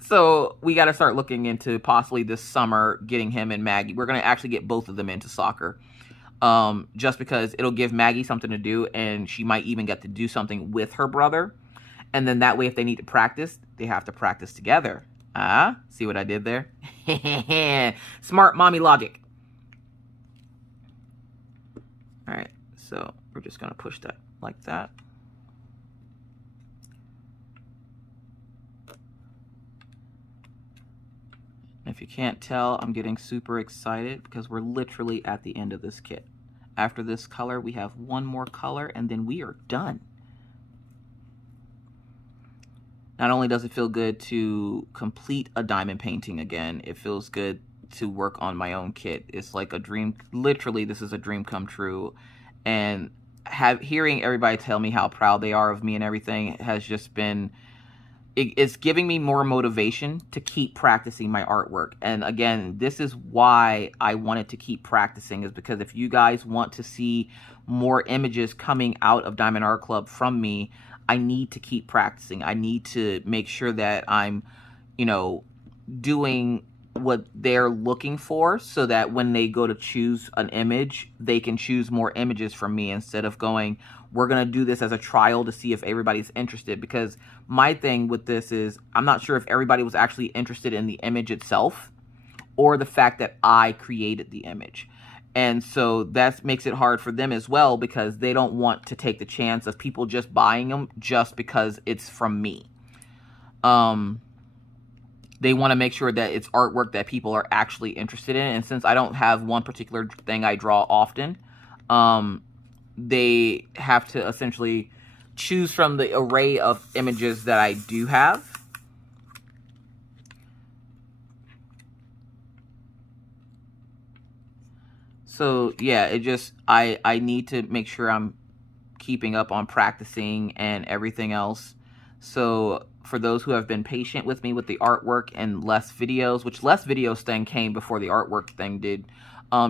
So we got to start looking into possibly this summer getting him and Maggie. We're going to actually get both of them into soccer. Just because it'll give Maggie something to do, and she might even get to do something with her brother. And then that way, if they need to practice, they have to practice together. See what I did there? Smart mommy logic. All right, so we're just going to push that like that. If you can't tell, I'm getting super excited because we're literally at the end of this kit. After this color, we have one more color, and then we are done. Not only does it feel good to complete a diamond painting again, it feels good to work on my own kit. It's like a dream. Literally, this is a dream come true. And hearing everybody tell me how proud they are of me and everything has just been, it's giving me more motivation to keep practicing my artwork. And again, this is why I wanted to keep practicing, is because if you guys want to see more images coming out of Diamond Art Club from me, I need to keep practicing. I need to make sure that I'm, you know, doing what they're looking for, so that when they go to choose an image, they can choose more images from me, instead of going, we're going to do this as a trial to see if everybody's interested. Because my thing with this is, I'm not sure if everybody was actually interested in the image itself or the fact that I created the image. And so that makes it hard for them as well, because they don't want to take the chance of people just buying them just because it's from me. They want to make sure that it's artwork that people are actually interested in. And since I don't have one particular thing I draw often, they have to essentially choose from the array of images that I do have. So yeah, it just, I need to make sure I'm keeping up on practicing and everything else. So for those who have been patient with me with the artwork and less videos, which less videos thing came before the artwork thing did,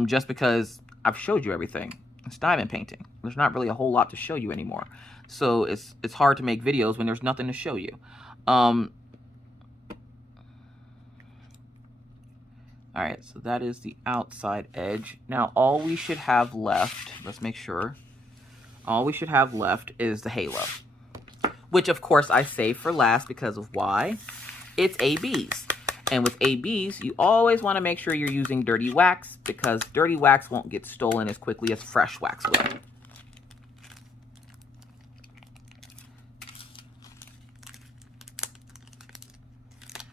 just because I've showed you everything. It's diamond painting. There's not really a whole lot to show you anymore. So it's hard to make videos when there's nothing to show you. All right, so that is the outside edge. Now all we should have left, let's make sure, all we should have left is the halo, which of course I save for last because of why? It's ABs. And with ABs, you always want to make sure you're using dirty wax, because dirty wax won't get stolen as quickly as fresh wax will.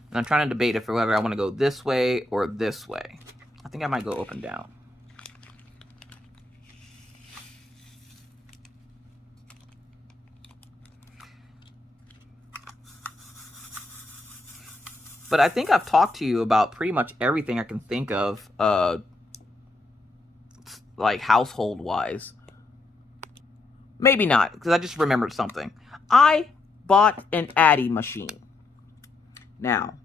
And I'm trying to debate if whether I want to go this way or this way. I think I might go up and down. But I think I've talked to you about pretty much everything I can think of, like household-wise. Maybe not, because I just remembered something. I bought an Addy machine. Now,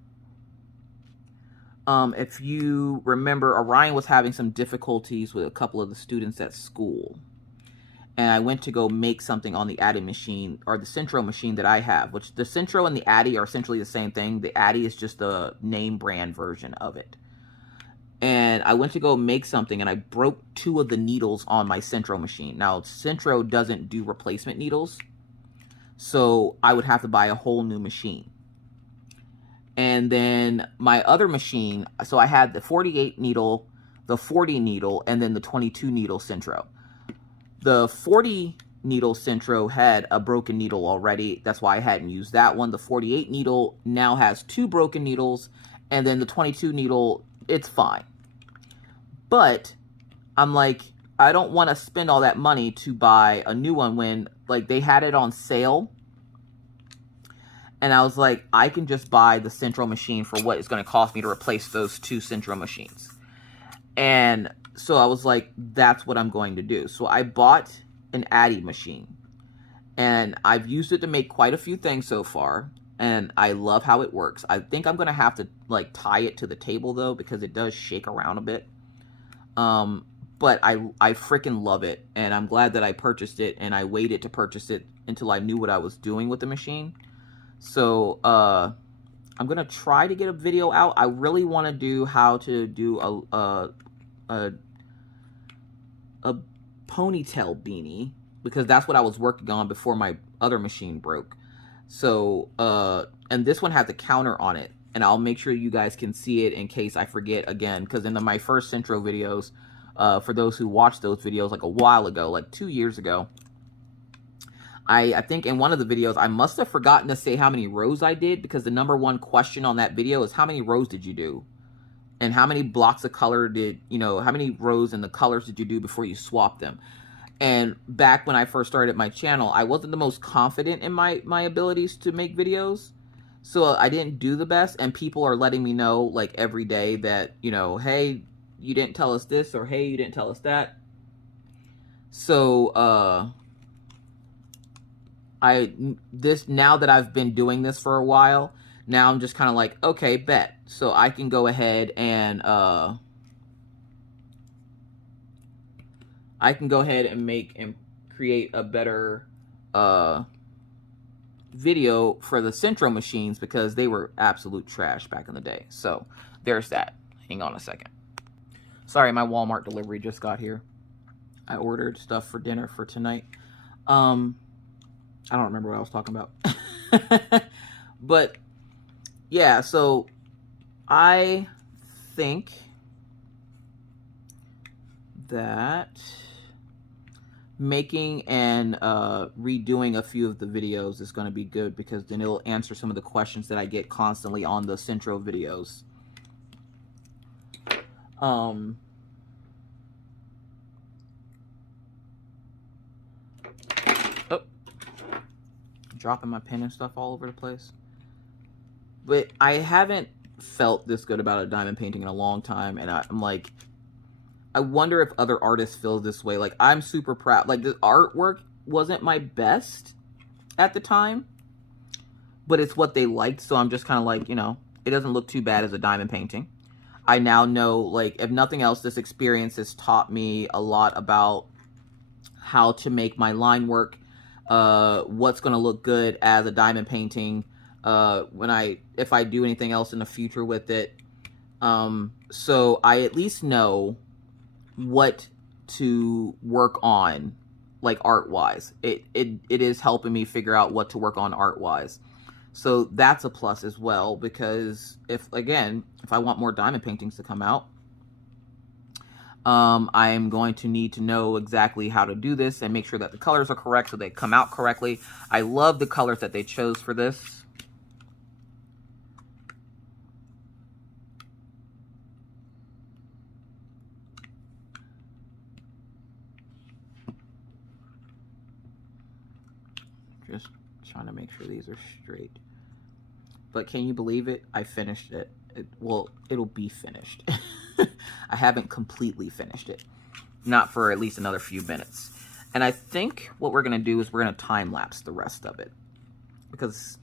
if you remember, Orion was having some difficulties with a couple of the students at school. And I went to go make something on the Addy machine, or the Centro machine that I have, which the Centro and the Addy are essentially the same thing. The Addy is just the name brand version of it. And I went to go make something, and I broke 2 of the needles on my Centro machine. Now, Centro doesn't do replacement needles, so I would have to buy a whole new machine. And then my other machine, so I had the 48 needle, the 40 needle, and then the 22 needle Centro. The 40 needle Centro had a broken needle already. That's why I hadn't used that one. The 48 needle now has 2 broken needles, and then the 22 needle, it's fine. But I'm like, I don't want to spend all that money to buy a new one when, like, they had it on sale. And I was like, I can just buy the Centro machine for what it's going to cost me to replace those 2 Centro machines. And so I was like, that's what I'm going to do. So I bought an Addy machine. And I've used it to make quite a few things so far. And I love how it works. I think I'm going to have to, like, tie it to the table, though, because it does shake around a bit. But I freaking love it. And I'm glad that I purchased it. And I waited to purchase it until I knew what I was doing with the machine. So, I'm going to try to get a video out. I really want to do how to do a ponytail beanie, because that's what I was working on before my other machine broke. So, and this one has a counter on it, and I'll make sure you guys can see it in case I forget again, because in my first Centro videos, for those who watched those videos like a while ago, like 2 years ago, I think in one of the videos, I must have forgotten to say how many rows I did, because the #1 question on that video is how many rows did you do? And how many blocks of color did, you know, how many rows and the colors did you do before you swapped them? And back when I first started my channel, I wasn't the most confident in my abilities to make videos. So I didn't do the best, and people are letting me know like every day that, you know, hey, you didn't tell us this, or hey, you didn't tell us that. So now that I've been doing this for a while, now I'm just kind of like, okay, bet. So I can go ahead and make and create a better video for the Centro machines, because they were absolute trash back in the day. So there's that. Hang on a second. Sorry, my Walmart delivery just got here. I ordered stuff for dinner for tonight. I don't remember what I was talking about. But yeah, so I think that making and redoing a few of the videos is going to be good, because then it'll answer some of the questions that I get constantly on the Centro videos. Oh, dropping my pen and stuff all over the place. But I haven't felt this good about a diamond painting in a long time, and I'm like, I wonder if other artists feel this way. Like, I'm super proud. Like, the artwork wasn't my best at the time, but it's what they liked. So I'm just kind of like, you know, it doesn't look too bad as a diamond painting. I now know, like, if nothing else, this experience has taught me a lot about how to make my line work, what's going to look good as a diamond painting, if I do anything else in the future with it. So I at least know what to work on, like, art wise. It is helping me figure out what to work on art wise. So that's a plus as well, because if I want more diamond paintings to come out, I'm going to need to know exactly how to do this and make sure that the colors are correct so they come out correctly. I love the colors that they chose for this. Just trying to make sure these are straight. But can you believe it? I finished it. Well, it'll be finished. I haven't completely finished it. Not for at least another few minutes. And I think what we're going to do is we're going to time-lapse the rest of it. Because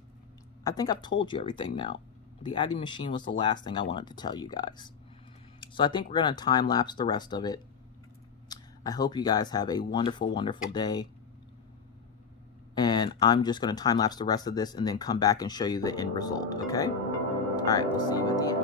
I think I've told you everything now. The adding machine was the last thing I wanted to tell you guys. So I think we're going to time-lapse the rest of it. I hope you guys have a wonderful, wonderful day. And I'm just going to time-lapse the rest of this and then come back and show you the end result, okay? All right, we'll see you at the end.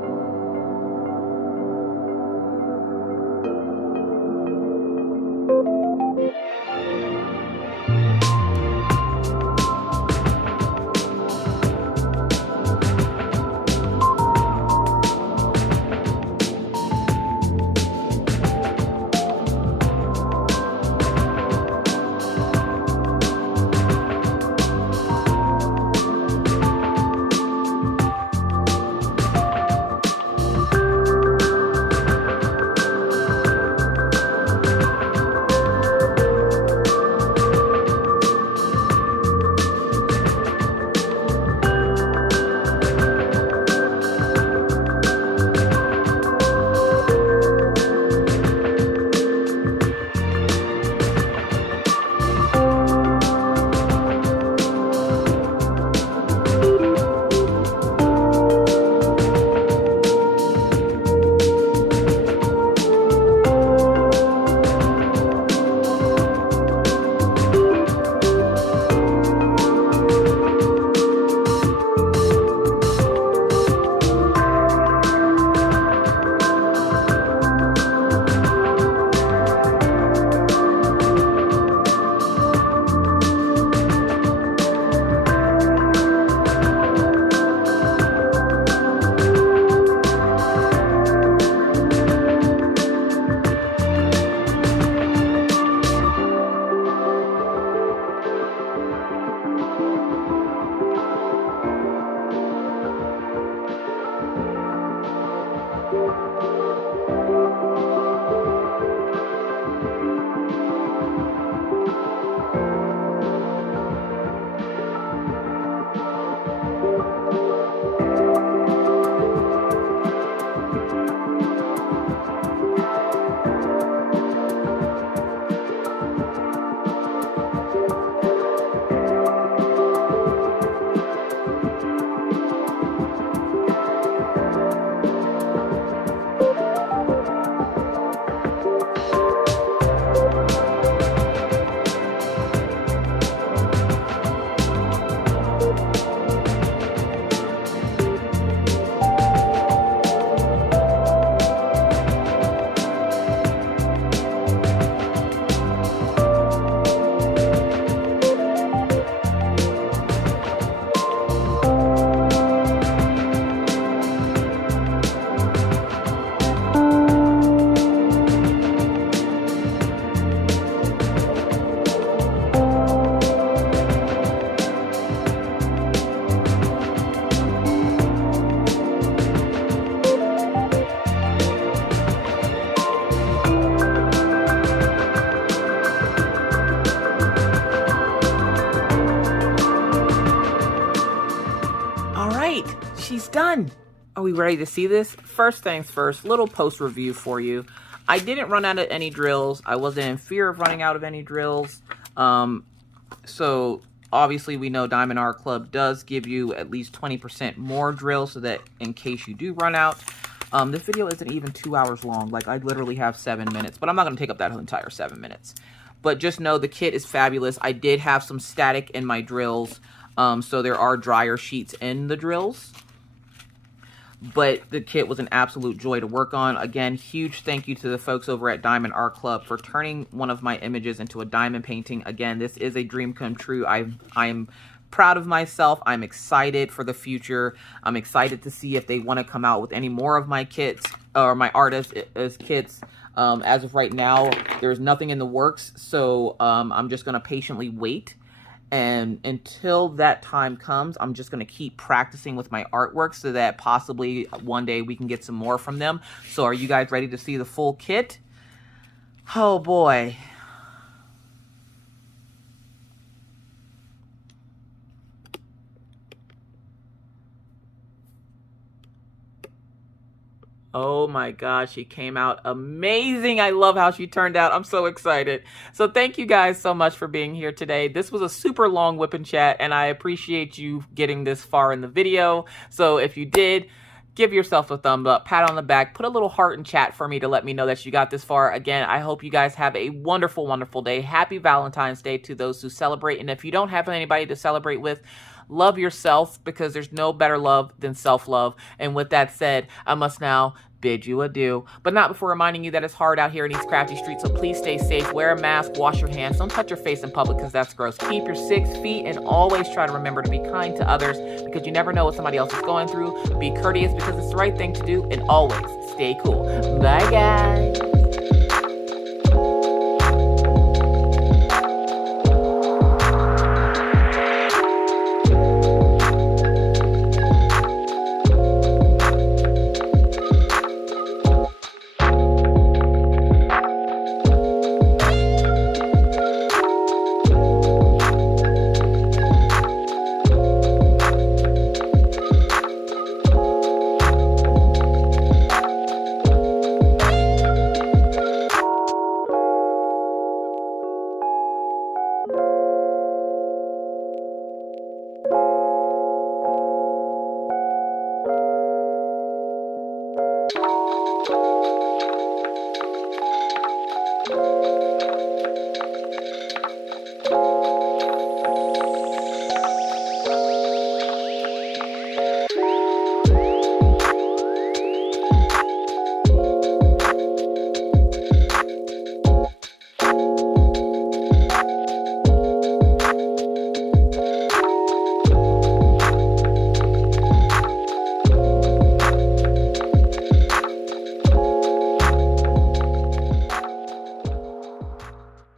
done. Are we ready to see this? First things first, little post review for you. I didn't run out of any drills. I wasn't in fear of running out of any drills. So obviously we know Diamond Art Club does give you at least 20% more drills so that in case you do run out. This video isn't even 2 hours long. Like, I literally have 7 minutes, but I'm not going to take up that entire 7 minutes. But just know the kit is fabulous. I did have some static in my drills, so there are dryer sheets in the drills. But the kit was an absolute joy to work on. Again, huge thank you to the folks over at Diamond Art Club for turning one of my images into a diamond painting. Again, this is a dream come true. I am proud of myself. I'm excited for the future. I'm excited to see if they want to come out with any more of my kits or my artists as kits. As of right now, there's nothing in the works, so I'm just going to patiently wait. And until that time comes, I'm just going to keep practicing with my artwork so that possibly one day we can get some more from them. So are you guys ready to see the full kit? Oh boy. Oh my gosh, she came out amazing. I love how she turned out. I'm so excited. So thank you guys so much for being here today. This was a super long whip and chat, and I appreciate you getting this far in the video. So if you did, give yourself a thumb up, pat on the back, put a little heart in chat for me to let me know that you got this far. Again, I hope you guys have a wonderful, wonderful day. Happy Valentine's Day to those who celebrate. And if you don't have anybody to celebrate with, love yourself, because there's no better love than self-love. And with that said, I must now bid you adieu, but not before reminding you that it's hard out here in these crafty streets, so please stay safe, wear a mask, wash your hands, don't touch your face in public because that's gross, keep your 6 feet, and always try to remember to be kind to others because you never know what somebody else is going through. Be courteous because it's the right thing to do, and always stay cool. Bye guys.